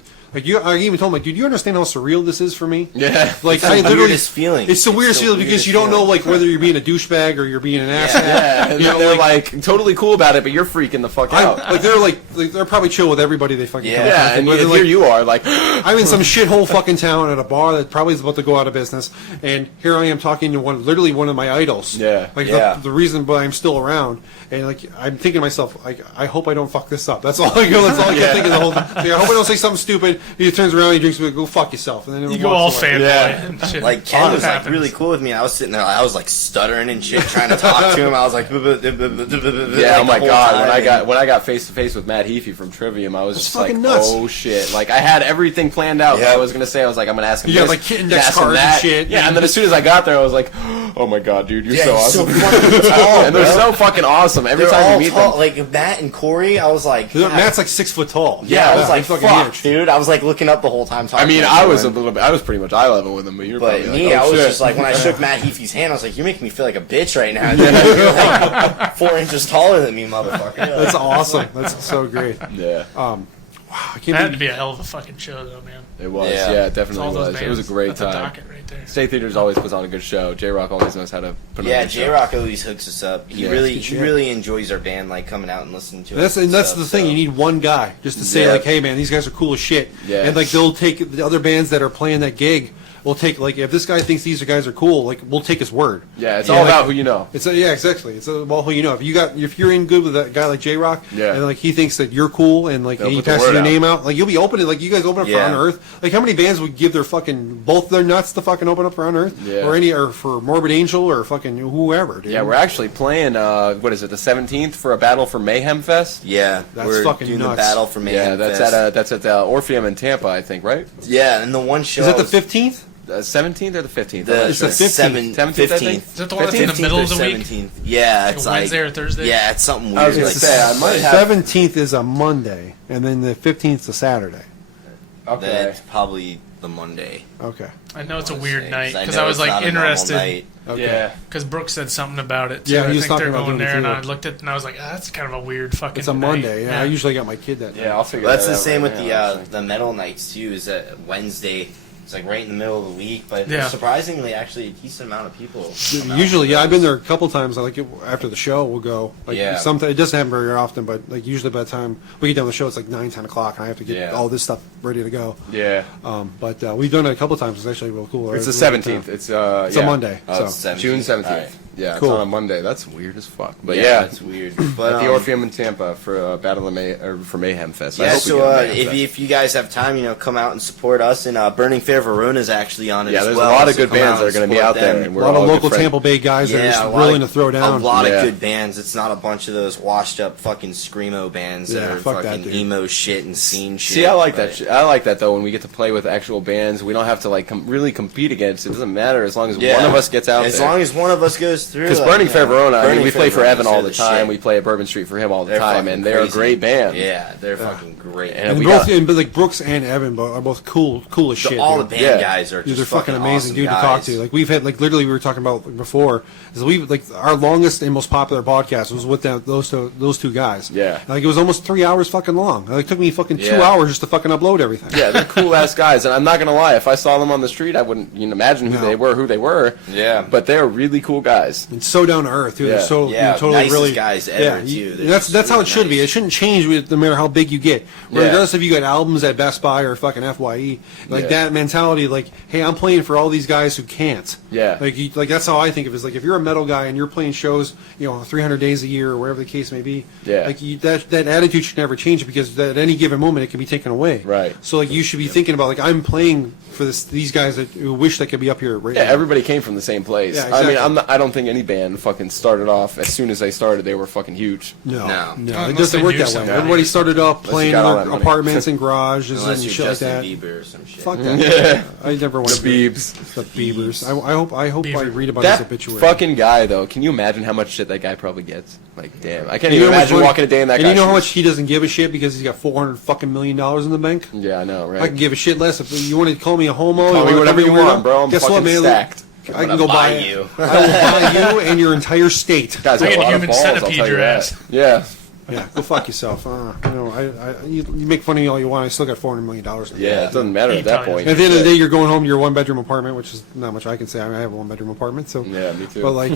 you. I even told him, like, dude, you understand how surreal this is for me? Yeah. Like, the I literally, weirdest feeling. It's the weirdest feeling because weirdest you don't know, feeling. like, whether you're being a douchebag or you're being an asshole. Yeah, and You know, they're like totally cool about it, but you're freaking the fuck out. They're probably chill with everybody they fucking Yeah. come Yeah, across. and Whether, here you are, like, I'm in some shithole fucking town at a bar that probably is about to go out of business, and here I am talking to literally one of my idols. Yeah. Like Yeah. The reason why I'm still around, and like I'm thinking to myself, like I hope I don't fuck this up. That's all I go. That's all I Yeah. can think of the whole time. Like, I hope I don't say something stupid. He turns around, he drinks, go fuck yourself, and then You go all walks away. fanboy Yeah. and shit. Like Ken was like happens. really cool with me. I was sitting there, I was like stuttering and shit, trying to talk to him. I was like, yeah, yeah, oh my god, when I got face to face with Matt Heafy from Trivium, I was That's just like, fucking nuts. oh shit. Like, I had everything planned out. Yeah. I was gonna say, I was like, I'm gonna ask him You got, this, like, kit index ask him cards and that. shit. Yeah, and then as soon as I got there, I was like, oh my god, dude, you're Yeah, so he's so awesome. fucking tall, And they're bro. so fucking awesome. Every They're time all you meet tall. them. Like Matt and Corey, I was like, God. Matt's like 6 foot tall. Yeah, I was like, he's fucking fuck, huge. dude. I was like looking up the whole time. I mean, talking to I was him. I was pretty much eye level with him, but you're But probably me, like, oh, I was shit. just like, when I shook Matt Heafy's hand, I was like, you're making me feel like a bitch right now. Dude. You're like 4 inches taller than me, motherfucker. That's awesome. That's so great. Yeah, I can't That had to believe. be a hell of a fucking show, though, man. it was. Yeah. Yeah, it It's definitely all those was. bands. It was a great That's time. A docket right there. State Theaters always puts on a good show. J-Rock always knows how to put on a Yeah, good show. J Rock always hooks us up. He Yeah, really, good he shit. really enjoys our band, like coming out and listening to us. And that's stuff, the thing. so. You need one guy just to say Yeah. like, "Hey, man, these guys are cool as shit." Yeah. And like they'll take the other bands that are playing that gig, we'll take like if this guy thinks these guys are cool, like we'll take his word. Yeah, it's all like, about who you know. It's yeah, exactly. It's well who you know. If you're in good with that guy like J Rock, and like he thinks that you're cool, and like They'll he put the passes word your out. name out, like you'll be opening, like you guys open up for Unearth. Like how many bands would give their fucking both their nuts to fucking open up for Unearth, or for Morbid Angel, or fucking whoever, dude. Yeah, we're actually playing. What is it? The 17th for a Battle for Mayhem Fest. Yeah, That's we're fucking doing nuts. the Battle for Mayhem Yeah, Fest. that's at Orpheum in Tampa, I think, right? Yeah, and the one show Is that the was- 15th? 17th or the 15th? It's the 15th. 17th, I think. 15th. Is that the one that's in the middle of the week? 17th. Yeah, Like it's a Wednesday or Thursday? Yeah, it's something weird. I was gonna like say, I might have. 17th is a Monday, and then the 15th is a Saturday. Okay. That's probably the Monday. Okay. I know it's a I wanna weird say, night 'cause because know I was it's like not a normal interested night. Okay. Yeah. because Brooks said something about it. Too. Yeah, he I was think talking they're about going doing it there, and too. I looked at and I was like, that's kind of a weird fucking. It's a night. Monday. Yeah, I usually got my kid that day. Yeah, I'll figure Well, that's that the out same right with now, the metal nights too. Is that Wednesday? It's like right in the middle of the week, but Yeah. surprisingly, actually, a decent amount of people. come out Usually, for yeah, I've been those. there a couple times. Like after the show, we'll go. Like Yeah. something. It doesn't happen very often, but like usually by the time we get done with the show, it's like 9, 10 o'clock, and I have to get Yeah. all this stuff ready to go. Yeah. But we've done it a couple times. It's actually real cool. It's the It's really 17th. good It's It's a Monday. Oh, So it's 17th. June 17th. All right. Yeah, Cool. it's on a Monday. That's weird as fuck. But Yeah, yeah, it's weird. But at the Orpheum in Tampa for Battle of for Mayhem Fest. I yeah, hope we so get a Mayhem if, Fest. if you guys have time, come out and support us. And Burning Fair Verona is actually on it Yeah, as there's well. a lot of so good come bands out that are and going to be support out there. them. And a we're lot all of good local friends. Tampa Bay guys that are Yeah, just a lot willing of- to throw down. A lot Yeah. of good bands. It's not a bunch of those washed up fucking screamo bands that Yeah, are fuck that, fucking dude. emo shit and scene shit. See, I like but- that. I like that though. When we get to play with actual bands, we don't have to like really compete against. It doesn't matter as long as Yeah. one of us gets out As there. long as one of us goes through. Because like, Burning Fair Verona, I mean, Burning we Fair play for Veronas, Evan all they're the time. shit. We play at Bourbon Street for him all the They're time, fucking and they're a crazy. great band. Yeah, they're fucking great. And And we both, got- but like Brooks and Evan are both cool as shit. All the dude. band Yeah. guys are Dude, just they're fucking amazing, awesome dude, guys. to talk to. Like we've had, like literally, we were talking about before. Is we like our longest and most popular podcast was with those two guys. Yeah. like it was almost 3 hours fucking long. Like, it took me fucking 2 Yeah. hours just to fucking upload everything. Yeah, they're cool ass guys, and I'm not gonna lie. If I saw them on the street, I wouldn't imagine who No. they were. Yeah. but they're really cool guys. And so down to earth, dude. Yeah. They're so Yeah, totally nicest really guys ever, yeah, too. They're that's just how really it should be. nice. It shouldn't change no matter how big you get. Yeah. Regardless if you got albums at Best Buy or fucking FYE, like Yeah. that mentality. Like, hey, I'm playing for all these guys who can't. Yeah. Like that's how I think of it. Is like if you're a metal guy and you're playing shows, 300 days a year or whatever the case may be. Yeah. Like that attitude should never change because at any given moment it can be taken away. Right. So like you should be thinking about like I'm playing for these guys who wish they could be up here right Yeah, now. everybody came from the same place. Yeah, I mean, exactly. I don't think any band fucking started off as soon as they started. They were fucking huge. No, No. it Unless doesn't they work knew that way. somebody. Everybody started off Unless playing you in got all their that money. apartments and garages Unless and you're shit Justin like that. Bieber or some shit. Fuck that. I never went The to Biebs. the Biebers. I hope I Bieber. read about That his obituary. fucking guy, though. Can you imagine how much shit that guy probably gets? Like, damn, I can't You even know how much imagine money- walking a day in that And guy's you know how much shoes. he doesn't give a shit because he's got $400 fucking million in the bank. Yeah, I know, right? I can give a shit less if you want to call me a homo. Call me wanna whatever call you a weirdo. want, bro. I'm Guess fucking what, man? stacked. I can I'm go gonna buy buy you. I will buy you and your entire state. Guys, I got get a lot of human balls, I'll centipede tell you your that. ass. Yeah. Yeah, go fuck yourself. You make fun of me all you want. I still got $400 million. Yeah, it doesn't matter at that Italians. point. At the end of the day, you're going home to your one-bedroom apartment, which is not much I can say. I mean, I have a one-bedroom apartment, so. Yeah, me too. But like,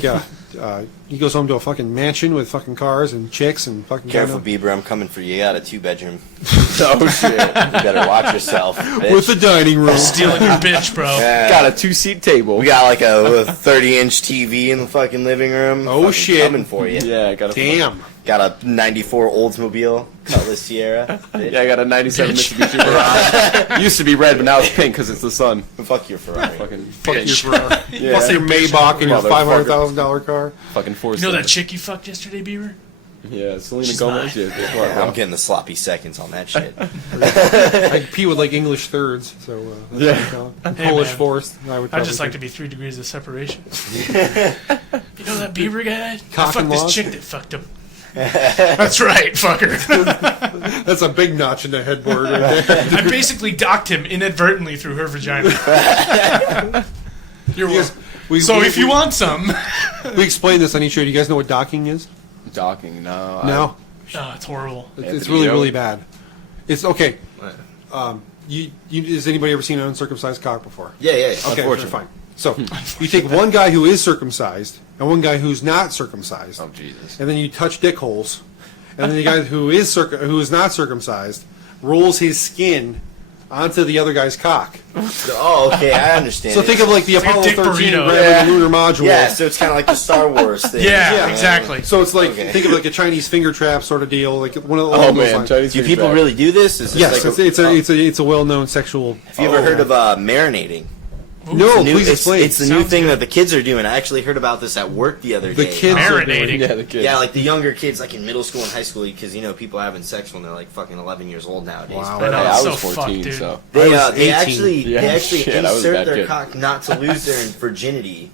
he goes home to a fucking mansion with fucking cars and chicks and fucking. Careful, Bieber, I'm coming for you. You got a 2-bedroom. Oh, shit. You better watch yourself, bitch. with the dining room. Stealing your bitch, bro. Yeah. Got a 2-seat table. We got like a 30-inch TV in the fucking living room. Oh, Fucking shit. Coming for you. Yeah, I got a Damn. Got a 94 Oldsmobile Cutlass Sierra. bitch. Yeah, I got a 97 Bitch. Mitsubishi Mirage. Used to be red, but now it's pink because it's the sun. Fuck your Ferrari. Fucking Fuck your bitch. Ferrari. Yeah. Fuck your Maybach and your Motherfucker. $500,000 car. Fucking four. You know that chick you fucked yesterday, Bieber? Yeah, Selena She's Gomez. mine. Yeah, guess what, bro? I'm getting the sloppy seconds on that shit. I compete with like English thirds, so that's Yeah. what we call it. Hey, Polish man. fourth. I would. I'd probably just like to think. be 3 degrees of separation. You know that Bieber guy? Cock I fucked and this log? chick that fucked him. That's right, fucker. That's a big notch in the headboard right there. I basically docked him inadvertently through her vagina. You're Yes, welcome. we- So we- if you want some, We explained this on each show. Do you guys know what docking is? Docking, no. No. oh, it's horrible. It's Anthony really, Yeo? really bad. It's okay. Has anybody ever seen an uncircumcised cock before? Yeah, Okay, unfortunately. fine. So you take one guy who is circumcised and one guy who's not circumcised, Oh, Jesus. and then you touch dick holes, and then the guy who is not circumcised rolls his skin onto the other guy's cock. Oh, okay, I understand. So it. think of like the like a Apollo dick 13 burrito. grabbing the lunar module. Yeah, so it's kind of like the Star Wars thing. Yeah, exactly. So it's like, Okay. think of like a Chinese finger trap sort of deal, like one of Oh those man, lines. Chinese Do food people truck. really do this? Is this Yes, like it's a well-known sexual. Have you ever heard of marinating? No, New- please explain. It's the new Sounds thing good. that the kids are doing. I actually heard about this at work the other The day. kids are doing- Marinating. Yeah, the kid. Yeah, like the younger kids, like in middle school and high school, because people are having sex when they're like fucking 11 years old nowadays. Wow. But, I know, I it's was so 14, fucked, dude. so I was they 18. actually Yeah, shit, I was a insert bad their kid. cock not to lose their virginity,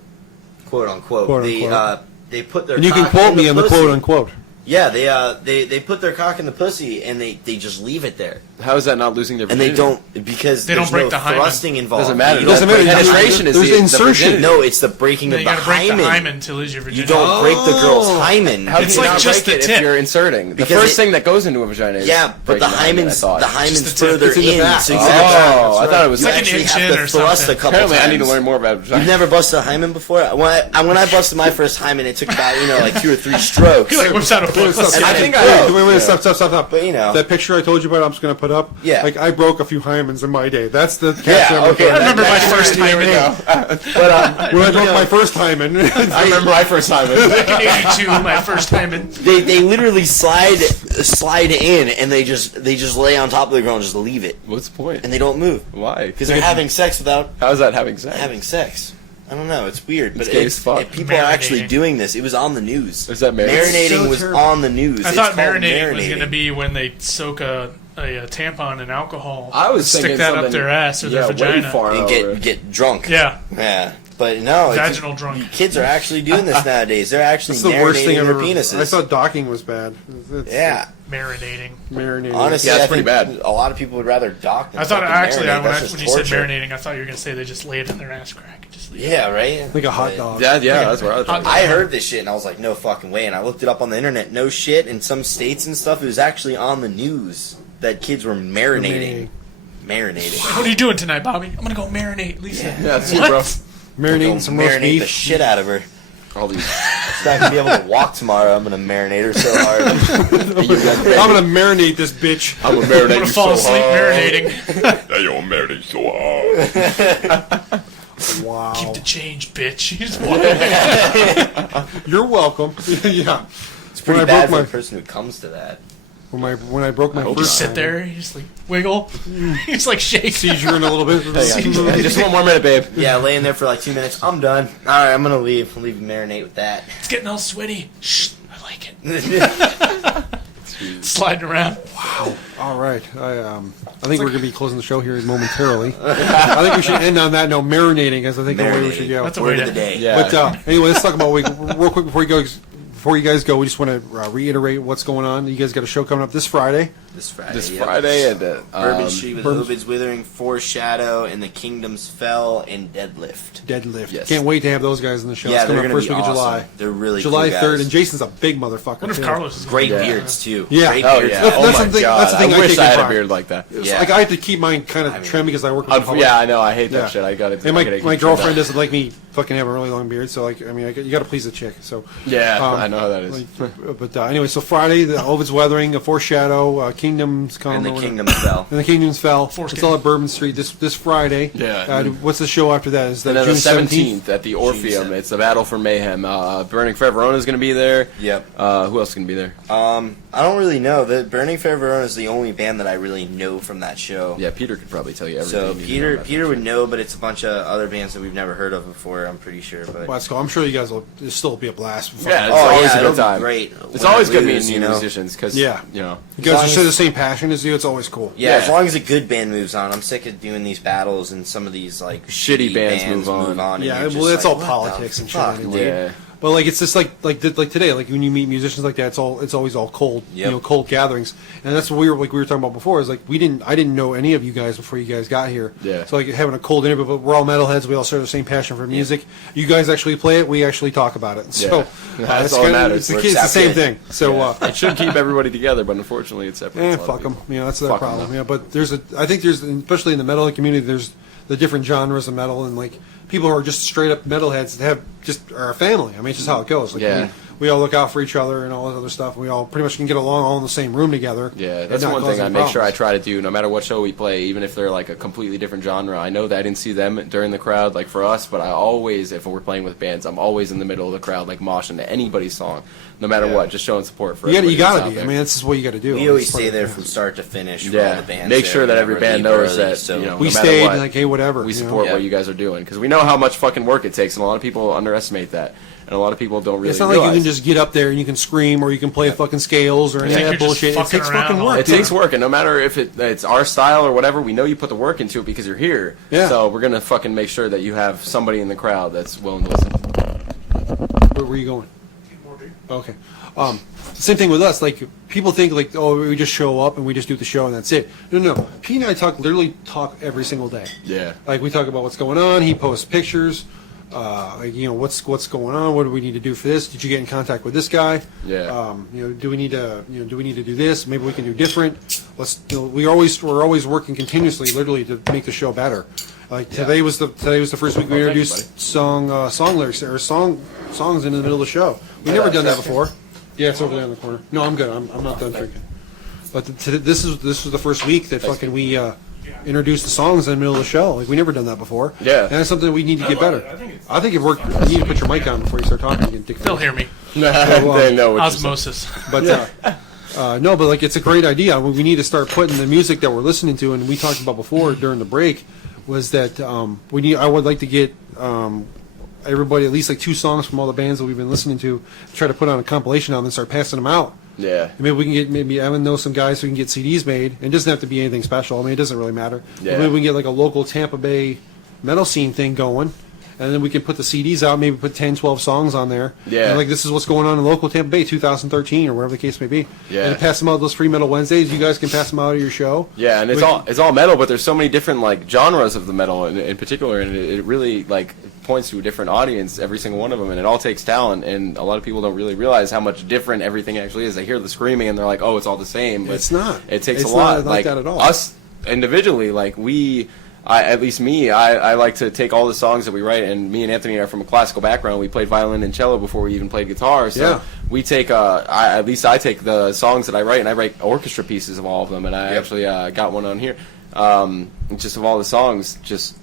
quote unquote. Quote, they unquote. they put their And you can cock quote in me on the pussy. quote unquote. Yeah, they put their cock in the pussy and they just leave it there, how is that not losing their and virginity? they don't because They there's don't break no the hymen. thrusting involved. Doesn't matter. You Doesn't don't matter. break the Penetration is There's the insertion. virginity. No, it's the breaking Then of you the gotta break hymen. the hymen to lose your You virginity. don't break the girl's Oh. hymen. How do It's you like not just break the it tip. if you're inserting? The Because first it- thing that goes into a vagina is Yeah, but breaking the hymen, I hymen's thought. hymen's Just the tip. further It's in the in. back. So Oh, exactly. Oh, I thought it was You like an actually inch have in to or thrust something. a couple Apparently, times. I need to learn more about vagina. You've never busted a hymen before? When I busted my first hymen, it took about like 2 or 3 strokes. He like whips out a book. Let's see. And I I think didn't I- grow. Wait, stop. But, you know. that picture I told you about, I'm just going to put up. Yeah. Like I broke a few hymens in my day. That's the caption. Yeah, I'm gonna okay. put. I remember my That- first There we hymen. go. But When I broke my first hymen. I remember my first time. Back in '82, my first hymen. they literally slide in and they just lay on top of the girl and just leave it What's the point? and they don't move Why? because they're having sex without How is that having sex? having sex. I don't know. It's weird, but It's gay as fuck. people are actually Marinating. doing this. It was on the news. Is that marinating? Marinating So was terrible. on the news. I It's thought called marinating was going to be when they soak a tampon in alcohol. I was stick thinking that up something- their ass or yeah, their way vagina. far and over. get drunk. Yeah, Yeah. But no, it's- vaginal drunk. kids are actually doing this nowadays. They're actually It's the worst thing marinating I've their ever. penises. I thought docking was bad. It's yeah. Marinating. marinating. Honestly, Yeah, it's I pretty think bad. a lot of people would rather dock than I thought fucking actually marinate. when, That's just when you said torture. marinating, I thought you were going to say they just lay it in their ass crack and just leave it. Yeah, right? like a hot But- dog. Yeah, that's what I was thinking. I heard this shit and I was like, no fucking way. And I looked it up on the internet. No shit. In some states and stuff, it was actually on the news that kids were marinating. Marinating. What are you doing tonight, Bobby? I'm going to go marinate Lisa. Yeah, that's What? bro. Marinating some roast Marinate beef. the shit out of her. All these. She's not gonna be able to walk tomorrow. I'm gonna marinate her so hard. I'm gonna marinate this bitch. I'm gonna I'm marinate going you to fall so asleep hard. marinating. They don't marinate so hard. Wow. Keep the change, bitch. You just walk away. You're welcome. Yeah. It's pretty When I bad broke for my- the person who comes to that. When I broke my hope first Just sit time, there, you just like wiggle. You just like shake. seizure in a little bit. Hey, just one more minute, babe. Yeah, laying there for like 2 minutes. I'm done. All right, I'm gonna leave. I'll leave and marinate with that. It's getting all sweaty. Shh, I like it. Sliding around. All right. I think we're gonna be closing the show here momentarily. I think we should end on that note, marinating, as I think the way we should go. That's a Word way of the to. day. Yeah. But anyway, let's talk about real quick before you guys go. We just want to reiterate what's going on. You guys got a show coming up this Friday. This Friday. This yep. Friday and Bourbon Street with Bourbon- Ovid's Withering, Foreshadow, and the Kingdoms Fell, and Deadlift. Deadlift. Yes. Can't wait to have those guys in the show. Yeah, it's they're coming gonna up be first week awesome. of July. They're really July cool 3rd, guys. and Jason's a big motherfucker. What if too. Carlos is Great gonna be beards too. Yeah. Great Oh beards. yeah! That's Oh the my thing- god! that's the thing I I wish take I in had a pride. beard like that. Yeah. Like I have to keep mine kind of trim because I work with the public. Yeah, I know. I hate that Yeah. shit. I got it. And my girlfriend doesn't like me fucking have a really long beard, so like I mean you got to please the chick. So Yeah, I know how that is. But anyway, so Friday, the Ovid's Weathering, a Foreshadow, Kingdoms Come, And the or whatever. Kingdoms Fell. And the Kingdoms Fell. Foreskin. It's all at Bourbon Street this Friday. Yeah. What's the show after that? Is that And then June the 17th? 17th at the Orpheum, 17th. it's the Battle for Mayhem. Burning Fair Verona is going to be there. Yep. Who else is going to be there? I don't really know. The Burning Fair Verona is the only band that I really know from that show. Yeah, Peter could probably tell you everything. So you need to know about Peter that. would know, but it's a bunch of other bands that we've never heard of before. I'm pretty sure, but Well, that's cool. I'm sure you guys will it'll still be a blast. Yeah, it's Oh, always yeah, a it'll good be time. great It's when always I good lose, meeting new you know? musicians because Yeah. you know. You guys long are as- share the same passion as you. It's always cool. Yeah, Yeah. as long as a good band moves on. I'm sick of doing these battles and some of these like Shitty bands move on. and Yeah, you're well, just that's like, all what politics the and shit fuck, anyway. dude? Yeah. But like it's just like today, like when you meet musicians like that, it's always all cold, Yep. cold gatherings, and that's what we were talking about before. Is like I didn't know any of you guys before you guys got here. Yeah. So like having a cold interview, but we're all metalheads. We all share the same passion for music. You guys actually play it. We actually talk about it. So That's it's all that kinda- matters. It's the, Works it's the out same good. thing. So It should keep everybody together, but unfortunately, it separates. a lot of fuck them. people. You know, that's their Fuck 'em, problem. though. Yeah, but I think there's especially in the metal community, there's the different genres of metal, and like people who are just straight up metalheads that have just are a family. I mean, it's just how it goes. Like, Yeah. we all look out for each other and all this other stuff. We all pretty much can get along all in the same room together. Yeah, that's and not one thing cause I any make sure I problems. try to do, no matter what show we play, even if they're like a completely different genre. I know that I didn't see them during the crowd, like for us, but I always, if we're playing with bands, I'm always in the middle of the crowd, like moshing to anybody's song, no matter what, just showing support for You everybody gotta that's out be. I there. mean, this is what you got to do. We always It's part stay of- there yeah. from start to finish. For all Yeah, the bands make there. sure We that every never band leave knows early, that, so you know, We no matter stayed what, like, hey, whatever. we you know? support Yeah. what you guys are doing, because we know how much fucking work it takes, and a lot of people underestimate that, and a lot of people don't really It's not realize. like you can just get up there and you can scream or you can play fucking scales or any think of that you're just bullshit. It fucking takes around fucking all work. the It dude. takes work, and no matter if it's our style or whatever, we know you put the work into it because you're here. Yeah. So we're gonna fucking make sure that you have somebody in the crowd that's willing to listen. Where were you going? Okay. Same thing with us. Like people think like, oh, we just show up and we just do the show and that's it. No. Pete and I literally talk every single day. Yeah. Like we talk about what's going on. He posts pictures. Like, you know, what's going on? What do we need to do for this? Did you get in contact with this guy? Yeah. You know, do we need to do this? Maybe we can do different. We're always working continuously, literally, to make the show better. Like today was the first week we Well, thank you, introduced song lyrics or songs in the middle of the show. We never done that before. Yeah, it's over there in the corner. No, I'm good. I'm not done drinking. But this was the first week that fucking we introduced the songs in the middle of the show. Like we never done that before. Yeah. And that's something we need to get better. I think it worked. You need to put your mic on before you start talking again. Dick. They'll hear me. They know what you're saying. Osmosis. But no, but like it's a great idea. We need to start putting the music that we're listening to, and we talked about before during the break, was that I would like to get everybody at least like 2 songs from all the bands that we've been listening to, try to put on a compilation album and start passing them out. Yeah. Maybe we can get Evan knows some guys who can get CDs made. It doesn't have to be anything special. I mean, it doesn't really matter. Yeah. Maybe we can get like a local Tampa Bay metal scene thing going, and then we can put the CDs out. Maybe put 10, 12 songs on there. Yeah. And like this is what's going on in local Tampa Bay, 2013 or whatever the case may be. Yeah. And pass them out those free Metal Wednesdays. You guys can pass them out at your show. Yeah, and it's all metal, but there's so many different like genres of the metal in particular, and it really like points to a different audience, every single one of them, and it all takes talent, and a lot of people don't really realize how much different everything actually is. They hear the screaming and they're like, oh, it's all the same. But It's not. It takes It's a lot. not like that at all. Us individually, like at least me, I like to take all the songs that we write, and me and Anthony are from a classical background. We played violin and cello before we even played guitar, so Yeah. we take, at least I take the songs that I write, and I write orchestra pieces of all of them, and I actually got one on here, just of all the songs, just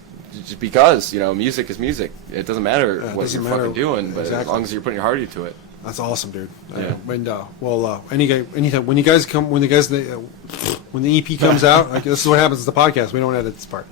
because, you know, music is music. It doesn't matter it what doesn't you're matter. fucking doing, but as Exactly. long as you're putting your heart into it. That's awesome, dude. Yeah. Anytime when the EP comes out, like this is what happens. It's the podcast. We don't edit this part.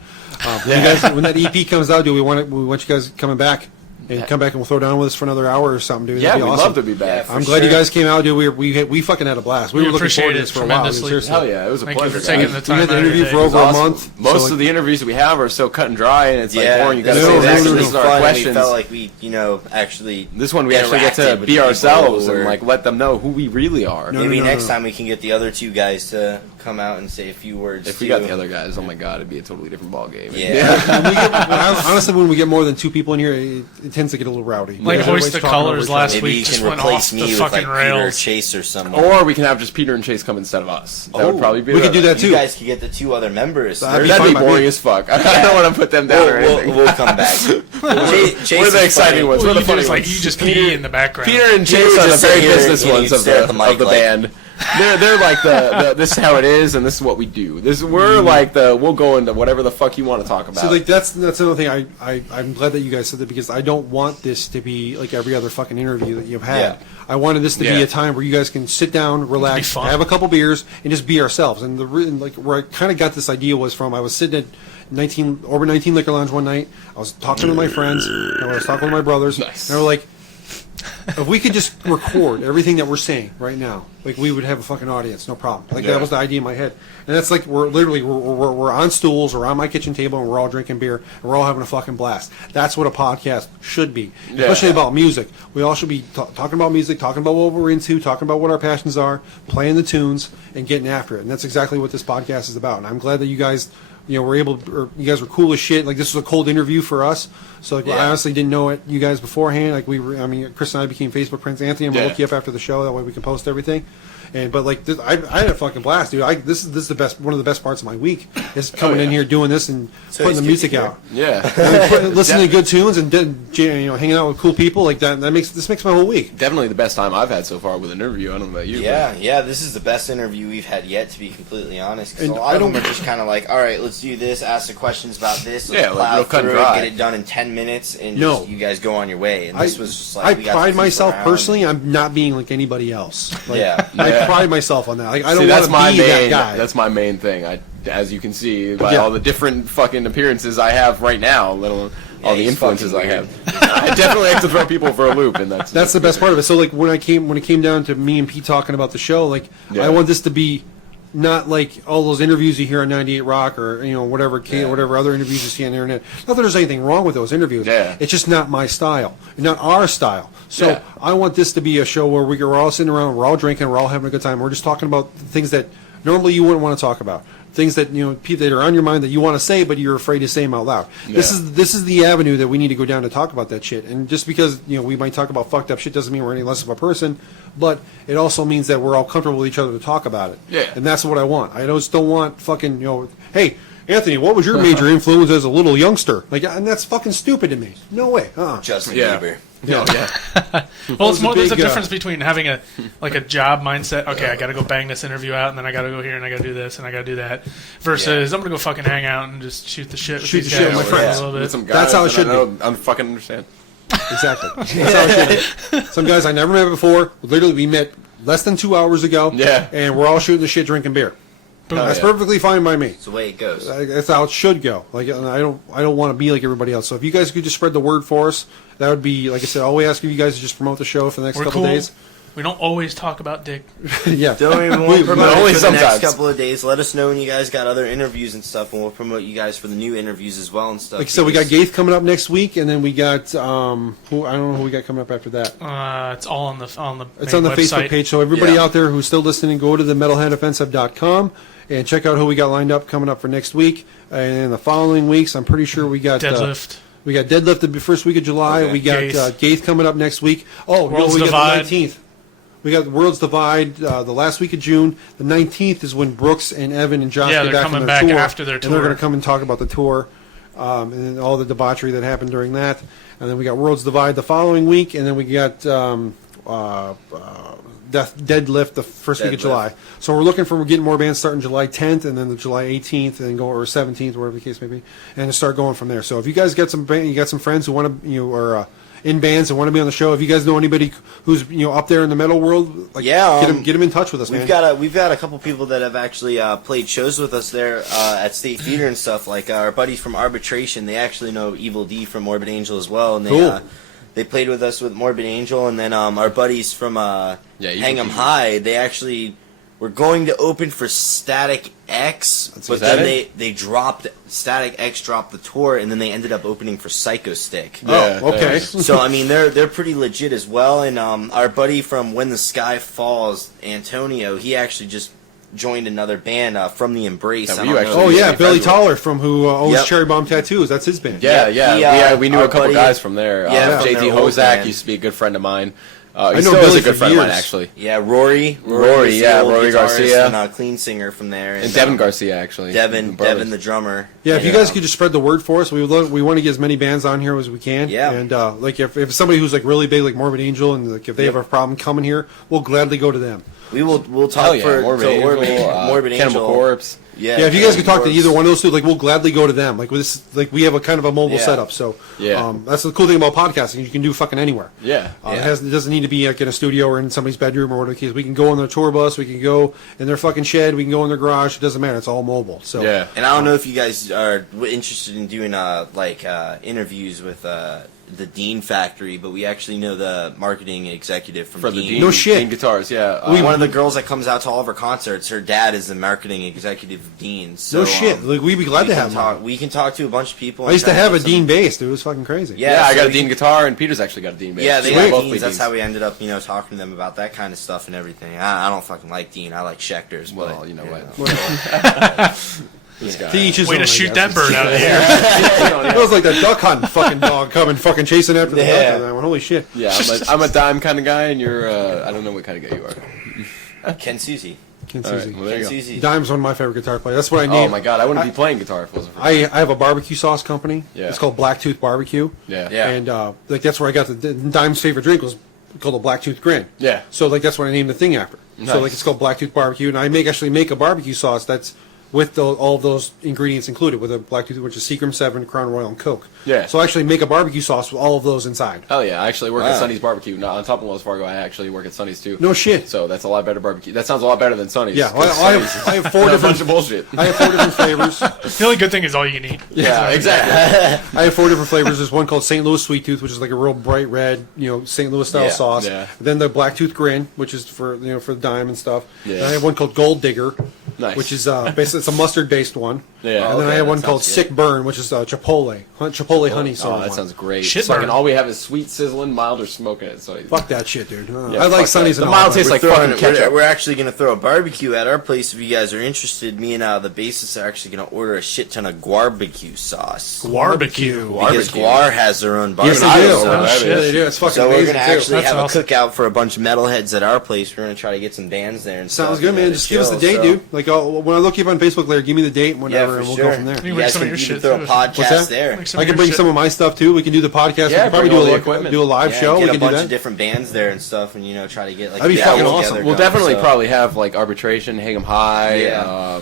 When that EP comes out, we want you guys coming back and come back and we'll throw down with us for another hour or something, dude. Yeah, That'd we'd be awesome. love to be back. Yeah, I'm for glad you sure. guys came out, dude. We fucking had a blast. We We were looking appreciate forward to it this for a while. tremendously. Seriously. Hell yeah, it was a Thank you pleasure. for taking guys. the We time had the out of interview your for day. over a Awesome. month. Most so, of the interviews that we have are so cut and dry, and it's like boring. You got to this say was this, actually and this is our fun, and questions. we felt like we, actually. This one we actually get interacted to with be people ourselves who and were- like let them know who we really are. No, Maybe no, next no. time we can get the other 2 guys to come out and say a few words. If we too. got the other guys, oh my god, it'd be a totally different ball game. Yeah. honestly, when we get more than 2 people in here, it tends to get a little rowdy. Like Because Hoist everybody's the talking over Colors each last other. Maybe week you just can went replace off me the with fucking like Peter rails. Chase or someone. Or we can have just Peter and Chase come instead of us. That would probably be. We could do that You too. guys could get the 2 other members. That'd be That'd fine be by boring me. as fuck. I don't want to put them down or anything. We'll come back. Chase We're the is exciting funny. ones. What We're the you do funny is like ones. you just pee in the background. Peter and Peter Chase would are the just very sit here business and ones he'd of stare at the the mic like- band. They're like the this is how it is, and this is what we do. We're like we'll go into whatever the fuck you want to talk about. So like that's another thing. I'm glad that you guys said that because I don't want this to be like every other fucking interview that you've had. Yeah. I wanted this to be Yeah. a time where you guys can sit down, relax, fun. have a couple beers, and just be ourselves. And like where I kind of got this idea was from I was sitting at Orbit 19 Liquor Lounge one night. I was talking to my friends, and I was talking with my brothers, Nice. and they were like, if we could just record everything that we're saying right now, like we would have a fucking audience, no problem. Like Yeah. that was the idea in my head, and that's like we're on stools or on my kitchen table and we're all drinking beer and we're all having a fucking blast. That's what a podcast should be, Yeah. especially about music. We all should be talking about music, talking about what we're into, talking about what our passions are, playing the tunes and getting after it. And that's exactly what this podcast is about. And I'm glad that you guys. Were able, or you guys were cool as shit. Like this was a cold interview for us, so like, I Yeah. honestly didn't know it. You guys beforehand, like Chris and I became Facebook friends. Anthony, I'm gonna Yeah. look you up after the show. That way we can post everything. But like, I had a fucking blast, dude. This is the best, one of the best parts of my week is coming in here doing this and putting the music out. Yeah. Listening to good tunes and hanging out with cool people like that. This makes my whole week. Definitely the best time I've had so far with an interview. I don't know about you. Yeah, this is the best interview we've had yet, to be completely honest. Because a And lot I of them don't- are just kind of like, all right, let's do this, ask the questions about this, let's Yeah, like plow real cut and through it, dry. get it done in 10 minutes, and No. just, you guys go on your way. And this was just like, I we got to pride goof myself around. personally. I'm not being like anybody else. Like, Yeah. I pride myself on that. Like, I don't See, want that's to my be main. that guy. That's my main thing. As you can see by Yeah. all the different fucking appearances I have right now, let alone all the he's influences I fucking have. I definitely have to throw people for a loop, and that's the best part of it. So like when it came down to me and Pete talking about the show, like Yeah. I want this to be not like all those interviews you hear on 98 Rock or whatever whatever other interviews you see on the internet. Not that there's anything wrong with those interviews. Yeah. It's just not my style, not our style. So Yeah. I want this to be a show where we're all sitting around, we're all drinking, we're all having a good time. We're just talking about things that normally you wouldn't want to talk about. Things that people that are on your mind that you want to say, but you're afraid to say them out loud. This is the avenue that we need to go down to talk about that shit. And just because we might talk about fucked up shit doesn't mean we're any less of a person, but it also means that we're all comfortable with each other to talk about it. Yeah. And that's what I want. I just don't want fucking hey Anthony, what was your major influence as a little youngster? Like, and that's fucking stupid to me. No way. Justin Yeah. Bieber. yeah. Well, it's Those are more. There's a big, difference between having a job mindset. Okay, I got to go bang this interview out, and then I got to go here, and I got to do this, and I got to do that. Versus, I'm gonna go fucking hang out and just shoot the shit with Shoot these the shit guys with my for friends. a little With bit. some guys That's how it that should I know, I fucking understand. Exactly. That's how it should be. Some guys I never met before. Literally, we met less than 2 hours ago. Yeah. And we're all shooting the shit, drinking beer. That's yeah. perfectly fine by me. It's the way it goes. That's how it should go. Like, and I don't want to be like everybody else. So if you guys could just spread the word for us, that would be, like I said, all we ask of you guys is just promote the show for the next We're couple cool. days. We don't always talk about dick. Yeah. Don't even We- want to promote it only for the next sometimes. couple of days. Let us know when you guys got other interviews and stuff, and we'll promote you guys for the new interviews as well and stuff. Like I said, we got because- Gaith coming up next week, and then we got who I don't know who we got coming up after that. It's all on the It's main on the website. Facebook page. So everybody Yeah. out there who's still listening, go to the metalheadoffensive.com and check out who we got lined up coming up for next week. And in the following weeks, I'm pretty sure we got Deadlift. We got Deadlift the first week of July. Okay. We got Gaith. Gaith coming up next week. Oh, Worlds we got Divide. the 19th. We got Worlds Divide the last week of June. The 19th is when Brooks and Evan and Josh Yeah, get they're back from coming their back tour. after their And they're tour. going to come and talk about the tour and then all the debauchery that happened during that. And then we got Worlds Divide the following week. And then we got Deadlift the first week of Deadlift. July. So we're looking for getting more bands starting July 10th and then the July 18th and then go or 17th, whatever the case may be, and to start going from there. So if you guys got some you got some friends who want to or in bands and want to be on the show, if you guys know anybody who's up there in the metal world, like Yeah, get them in touch with us, man. We've got a couple people that have actually played shows with us there at State Theater and stuff. Like our buddies from Arbitration, they actually know Evil D from Morbid Angel as well, and they Cool. they played with us with Morbid Angel. And then our buddies from Evil Hang 'Em D. High, they actually were going to open for Static X, but that then it? they dropped Static X dropped the tour, and then they ended up opening for Psycho Stick. Yeah, Oh, okay. So I mean, they're pretty legit as well. And our buddy from When the Sky Falls, Antonio, he actually just joined another band from the Embrace. That I you don't know actually- Oh if yeah, you've Billy heard of Toller from who owns Yep. Cherry Bomb Tattoos. That's his band. Yeah, Yeah, we knew our a couple buddy- guys from there. Yeah, from JT their old Hozak band. used to be a good friend of mine. He know still is Billy a good for friend of mine, years. actually. Yeah, Rory, Rory, is the yeah, old Rory guitarist Garcia. and clean singer from there, And Devin Garcia, actually. Devin the drummer. Yeah, if you And, guys could just spread the word for us, we want to get as many bands on here as we can. Yeah. And like if somebody who's like really big, like Morbid Angel, and like if they have a problem coming here, we'll gladly go to them. we'll Hell talk yeah, for Morbid so Angel, Morbid Cannibal Angel. Corpse. Yeah, Yeah, if you guys could talk to Corpse. either one of those two, like we'll gladly go to them. Like this, like we have a kind of a mobile Yeah. setup, so Yeah. that's the cool thing about podcasting. You can do fucking anywhere. Yeah. It doesn't need to be like in a studio or in somebody's bedroom or whatever the case. We can go on their tour bus, we can go in their fucking shed, we can go in their garage. It doesn't matter. It's all mobile. So Yeah. And I don't know if you guys are interested in doing interviews with the Dean Factory, but we actually know the marketing executive from For the Dean. Dean, No shit. Dean guitars, yeah. One of the girls that comes out to all of our concerts, her dad is the marketing executive of Dean. So, no shit. Like we'd be glad to have them. on. We can talk to a bunch of people. I and used to try have a get some- Dean bass, dude. It was fucking crazy. Yeah, I so got a we Dean can- guitar, and Peter's actually got a Dean bass. Yeah, they So we got both Deans. play That's Deans. how we ended up, talking to them about that kind of stuff and everything. I don't fucking like Dean. I like Schecter's. Well, but, you know what? Whatever. This guy. To each his Way own, to I shoot guess. that bird out of the air. It was like that duck hunting fucking dog coming fucking chasing after the Yeah. duck on that one. Holy shit. Yeah, I'm a dime kind of guy, and you're, I don't know what kind of guy you are. Ken Suzy. Ken All right, Suzy. well, there you Ken go. Suzy. Dime's one of my favorite guitar players. That's what I Oh named. my god, I wouldn't be playing guitar if it wasn't for I have a barbecue sauce company. Yeah. It's called Blacktooth Barbecue. Yeah. Yeah. And like that's where I got the Dime's favorite drink was called a Blacktooth Grin. Yeah. So like that's what I named the thing after. Nice. So like it's called Blacktooth Barbecue, and I actually make a barbecue sauce that's with all of those ingredients included, with a Blacktooth, which is Seagram 7, Crown Royal, and Coke. Yeah. So I actually make a barbecue sauce with all of those inside. Hell yeah, I actually work Wow. at Sonny's Barbecue. Now, on top of Wells Fargo, I actually work at Sonny's too. No shit. So that's a lot better barbecue. That sounds a lot better than Sonny's. Yeah, well, I have four a different. bunch of bullshit. I have 4 different flavors. The only good thing is all you can eat. Yeah, exactly. I have 4 different flavors. There's one called St. Louis Sweet Tooth, which is like a real bright red, St. Louis style Yeah, sauce. yeah. Then the Blacktooth Grin, which is for for the dime and stuff. Yeah. Then I have one called Gold Digger, Nice. which is basically it's a mustard based one. Yeah. And then I Okay, have that one called sounds Sick Burn, which is Chipotle honey Oh, sort of that one. sounds great. Shit Fucking burn. all we have is sweet, sizzling, mild, or smoking it. So Fuck that shit, dude. Yeah, I like fuck Sonny's that. and The all, mild but- tastes like We're fucking ketchup. we're actually going to throw a barbecue at our place if you guys are interested. Me and the bassist are actually going to order a shit ton of barbecue sauce. Barbecue. Because Barbecue. Guar has their own Yes, barbecue they do. sauce. Oh, shit. Yeah, they do. It's fucking So we're amazing gonna too. actually That's have awesome. a cookout for a bunch of metalheads at our place. We're gonna try to get some bands there and Sounds stuff. good, man. to Just give us the chill, date, so- dude. Like when I look you up on Facebook later, give me the date and Yeah, whatever, for and we'll sure. go from there. You You bring guys some of can your even shit throw a too. What's podcast that? there. Bring some I of can your bring shit. some of my stuff too. We can do the podcast. Yeah, we can probably bring all do the a equipment. do a live Yeah, show. get We a can do bunch that. of different bands there and stuff, and try to get like That'd be a fucking band awesome. together We'll going, definitely so- probably have like Arbitration, Hang 'em High. Yeah.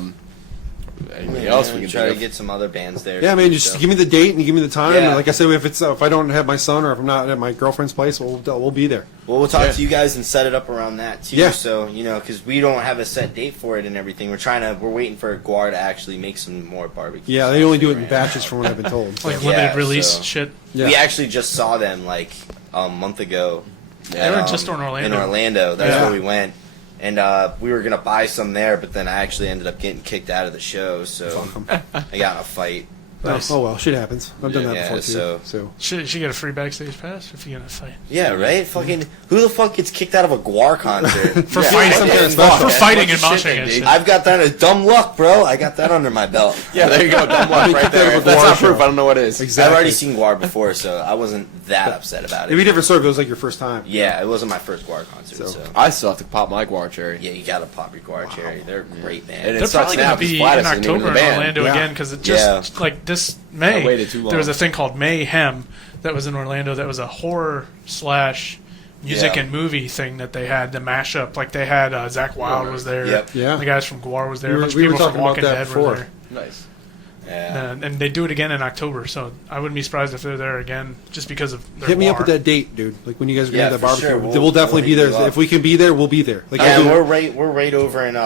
Anything Yeah, else we can try think to of? get some other bands there. Yeah, too, man. Just so. give me the date and give me the time. Yeah. And like I said, if I don't have my son or if I'm not at my girlfriend's place, we'll be there. Well, we'll talk Yeah. to you guys and set it up around that too. Yeah. So because we don't have a set date for it and everything, we're waiting for Guar to actually make some more barbecue. Yeah, sauce they only do it in right batches, now. from what I've been told. Like Yeah, limited release so- shit. Yeah. We actually just saw them like a month ago. They were just in Orlando. In Orlando, that's Yeah. where we went, and we were gonna buy some there, but then I actually ended up getting kicked out of the show, so I got in a fight. Nice. Oh well, shit happens. I've done that Yeah, before too. so- Should you get a free backstage pass if you get in a fight? Yeah, right. Fucking who the fuck gets kicked out of a Guar concert? For Yeah, fighting. some kind of For special. fighting Yeah, and bunch of moshing shit, and dude. shit. I've got that as dumb luck, bro. I got that under my belt. Yeah, there you go. Dumb luck right there. If that's Guar not show. proof, I don't know what is. Exactly. I've already seen Guar before, so I wasn't that upset about It'd be it. a different story if it was like your first time. Yeah, it wasn't my first Guar concert, So- so. I still have to pop my Guar cherry. Yeah, you gotta pop your Guar cherry. They're a great, man. And They're it probably sucks now going to because be Gladys in isn't even October in the band. Orlando Yeah. again because it just like this May. I waited too long. There was a thing called Mayhem that was in Orlando that was a horror slash music Yeah. and movie thing that they had the mashup. Like they had Zach Wild was there. Yep. Yeah. The guys from Guar was there. We A were- bunch we of were people talking from about Walking that Dead before. were there. Nice. Yeah. And they do it again in October, so I wouldn't be surprised if they're there again, just because of their Hit me up Guar. with that date, dude. Like when you guys are Yeah, gonna have that for barbecue. sure. We'll definitely We'll be there. hit you up. If we can be there, we'll be there. Like Yeah, I'll do- we're right over in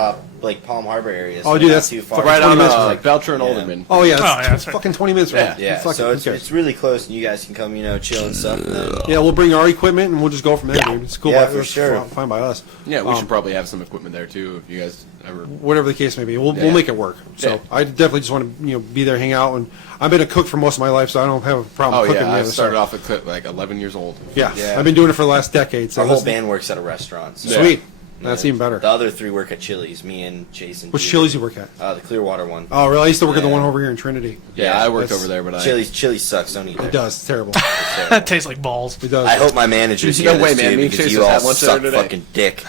like Palm Harbor area. So Oh, dude, not that's too far. fucking Right 20 on minutes like from Belcher and Yeah. Olderman. Oh yeah, yeah, that's right. fucking 20 minutes from Yeah. now. Yeah, Fuck so it, it's, who cares? it's really close, and you guys can come, chill and stuff. And then, Yeah, we'll bring our equipment and we'll just go from there, dude. It's cool. Yeah, by, for it's sure. Fine by us. Yeah, we Um, should probably have some equipment there too if you guys ever. Whatever the case may be, we'll Yeah. make it work. So Yeah. I definitely just want to be there, hang out, and I've been a cook for most of my life, so I don't have a problem Oh cooking. yeah, I either, so- started off at like 11 years old. Yeah. Yeah. I've been doing it for the last decade. So our whole this- band works at a restaurant. So. Yeah. sweet. That's even better. The other three work at Chili's. Me and Jason. Which do. Chili's you work at? The Clearwater one. Oh, really? I used to work at the Yeah. one over here in Trinity. Yeah, I worked that's- over there, but Chili's sucks. Don't eat there. It does. It's terrible. That tastes like balls. It does. I hope my managers No hear way, this man. too, Me and because Chase you just all had lunch suck there today. fucking dick.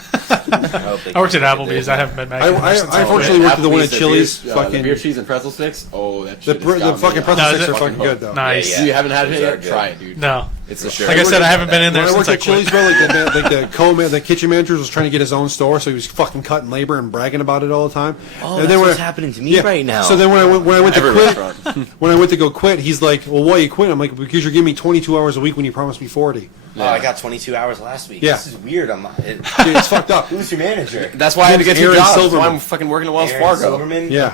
I worked at Applebee's. I haven't been back. I there since unfortunately worked at the one at Applebee's, Chili's. The Fucking beer cheese and pretzel sticks. Oh, that the shit has got fucking me. pretzel No, sticks is are it- fucking good though. Nice. Yeah, yeah. You haven't had it Those are yet? good. Try it, dude. No. It's a sure. Like I said, I haven't been in there When I since worked I at Chili's, quit. bro, the kitchen manager was trying to get his own store, so he was fucking cutting labor and bragging about it all the time. Oh, and that's then what's when I- happening to me right now. So then when I went to Every quit, restaurant. when I went to go quit, he's like, "Well, why you quit?" I'm like, "Because you're giving me 22 hours a week when you promised me 40." Oh, I got 22 hours last week. Yeah. This is weird. Dude, it's fucked up. Who's your manager? That's why I had to get two Aaron jobs. That's Silverman. why I'm fucking working at Wells Aaron Fargo. Silverman? Yeah,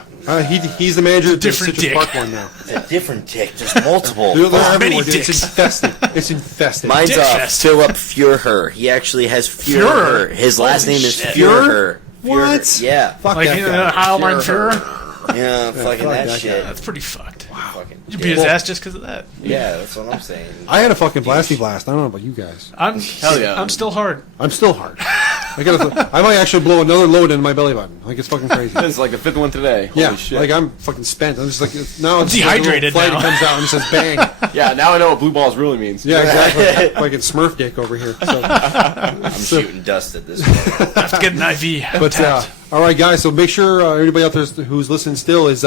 he's the manager of the Different Citrus dick. Park one now. It's a different dick. There's multiple. They're everywhere, many dude. It's dicks. infested. It's infested. Mine's Dick fest. Philip Führer. He actually has Führer. Führer? His last Holy name is shit. Führer. What? Führer. Yeah. Fuck Like, that guy. Heil mein Führer. Führer? Yeah, fucking fuck that that shit. guy. That's pretty fucked. Fucking You'd beat his ass just because of that. Yeah, that's what I'm saying. I had a fucking blasty blast. I don't know about you guys. I'm Hell yeah. I'm still hard. I'm still hard. I might actually blow another load into my belly button. Like, it's fucking crazy. It's like the 5th one today. Holy Yeah, shit. like I'm fucking spent. I'm just like, now it's Dehydrated like a little flight now. comes out and it says bang. Yeah, now I know what blue balls really means. Yeah, exactly. Fucking Smurf dick over here. So, I'm shooting dust at this point. I have to get an IV. but all right, guys. So make sure everybody out there who's listening still is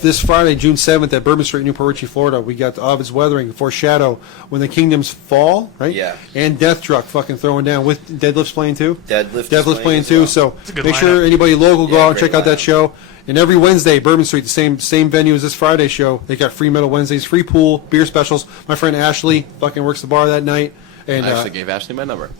this Friday, June 7th, at Bourbon Street, Newport Richey, Florida. We got Ovid's Weathering, Foreshadow, When the Kingdoms Fall, right? Yeah. And Death Truck fucking throwing down with Deadlift's playing too. Deadlift's playing too. well. So a good make sure lineup. anybody local go Yeah, out, great check out that lineup. show. And every Wednesday, Bourbon Street, the same venue as this Friday show. They got free Metal Wednesdays, free pool, beer specials. My friend Ashley fucking works the bar that night. And I actually gave Ashley my number.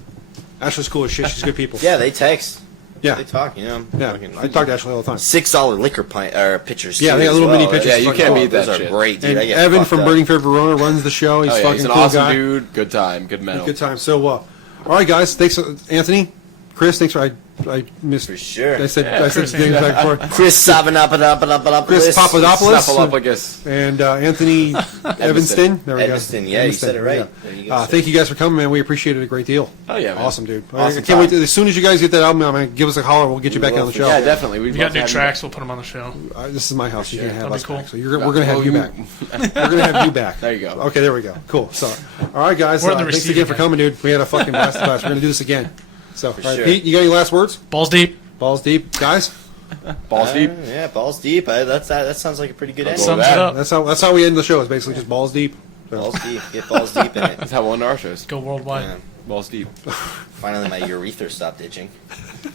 Ashley's cool as shit. She's good people. Yeah, they text. Yeah. They talk, you know. Yeah. Fucking- I talk to Ashley all the time. $6 liquor pint pitchers. Yeah, too, they got as little well. mini pitchers. Yeah, you can't beat that Those shit. are great, dude. And I get Evan fucked from up. Burning Fair Verona runs the show. He's Oh, yeah, fucking he's an cool awesome guy. dude. Good time. Good metal. Good time. So, all right, guys. Thanks, Anthony, Chris. Thanks for I missed. For sure. I said Chris, things back and forth. Chris Savanopoulos. Chris Papadopoulos Snuffleupagus. and Anthony Evanston. There we Edmiston, go. yeah, you Evanston, said it there we right. go. There you go, sir. Thank you guys for coming, man. We appreciate it a great deal. Oh, yeah, man. Awesome, dude. Awesome I can't wait. time. As soon as you guys get that album out, man, give us a holler. We'll get you back will on the for show. Yeah, definitely. We'd We got love to new have you tracks. We'll put them on the show. This is my house. You can't have That'd us be cool. back. So we're going to have you back. We're going to have you back. There you go. Okay, there we go. Cool. So, all right, guys. We're on the Thanks receiving again for end. coming, dude. We had a fucking blast class. We're going to do this again. So, all right, sure. Pete, you got any last words? Balls deep. Balls deep, guys. Balls deep. Yeah, balls deep. That sounds like a pretty good ending. Sums it that. up. That's how we end the show. Is basically just balls deep. So, Balls deep. Get balls deep in it. That's how one of our shows. Go worldwide. Yeah. Balls deep. Finally, my urethra stopped itching.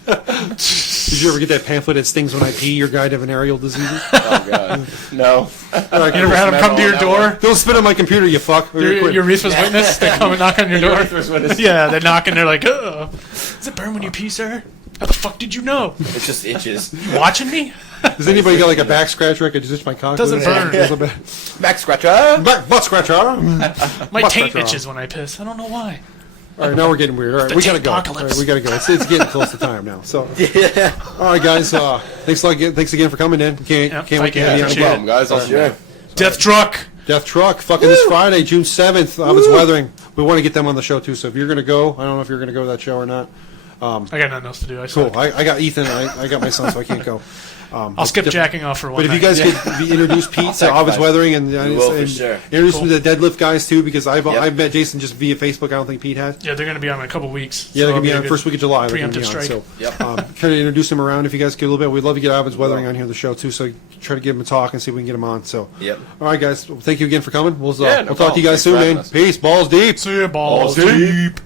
did you ever get that pamphlet that stings when I pee? Your guide to venereal diseases. Oh, God. No. All right, You ever had them come to your door? don't spit on my computer, you fuck. Your urethra's witness? They come and knock on your door? Urethra's witness. Yeah, they knock and they're like, "Ugh. Does it burn when you pee, sir? How the fuck did you know? It just itches. Watching me? Does anybody got like a back scratcher? I could just itch my cock. Doesn't with it? burn. Doesn't burn. Back scratcher. Butt scratcher. All My Fuck taint that, itches when I piss. I don't know why. right, now we're getting weird. All right, The we gotta go. All taint-pocalypse. right, we gotta go. It's getting close to time now. So, all right, guys. Thanks again for coming in. Can't Yeah, wait to thank have you. you on the Appreciate show. Problem, guys. Awesome. Sure. Death truck. Death Truck, fucking this Friday, June 7th. It's Weathering. We want to get them on the show too. So if you're gonna go, I don't know if you're gonna go to that show or not. I got nothing else to do. I Cool. suck. I got Ethan. I got my son, so I can't go. I'll skip jacking off for one But if you night. guys could be introduce Pete to sacrifice. Ovid's Weathering and, will, for and sure. introduce me to the Deadlift guys too, because I've Yep. met Jason just via Facebook. I don't think Pete has. Yeah, they're going to be on in a couple weeks. Yeah, so they're gonna be it'll on a first good week of July. They're gonna preemptive be on, strike. so Yep. kind of introduce him around if you guys get a little bit. We'd love to get Ovid's Weathering on here on the show too. So try to give him a talk and see if we can get him on. So Yep. all right, guys. Well, thank you again for coming. We'll Yeah, no we'll talk to you problem. guys Thanks for soon, having man. us. Peace. Balls deep. See ya, balls Balls deep.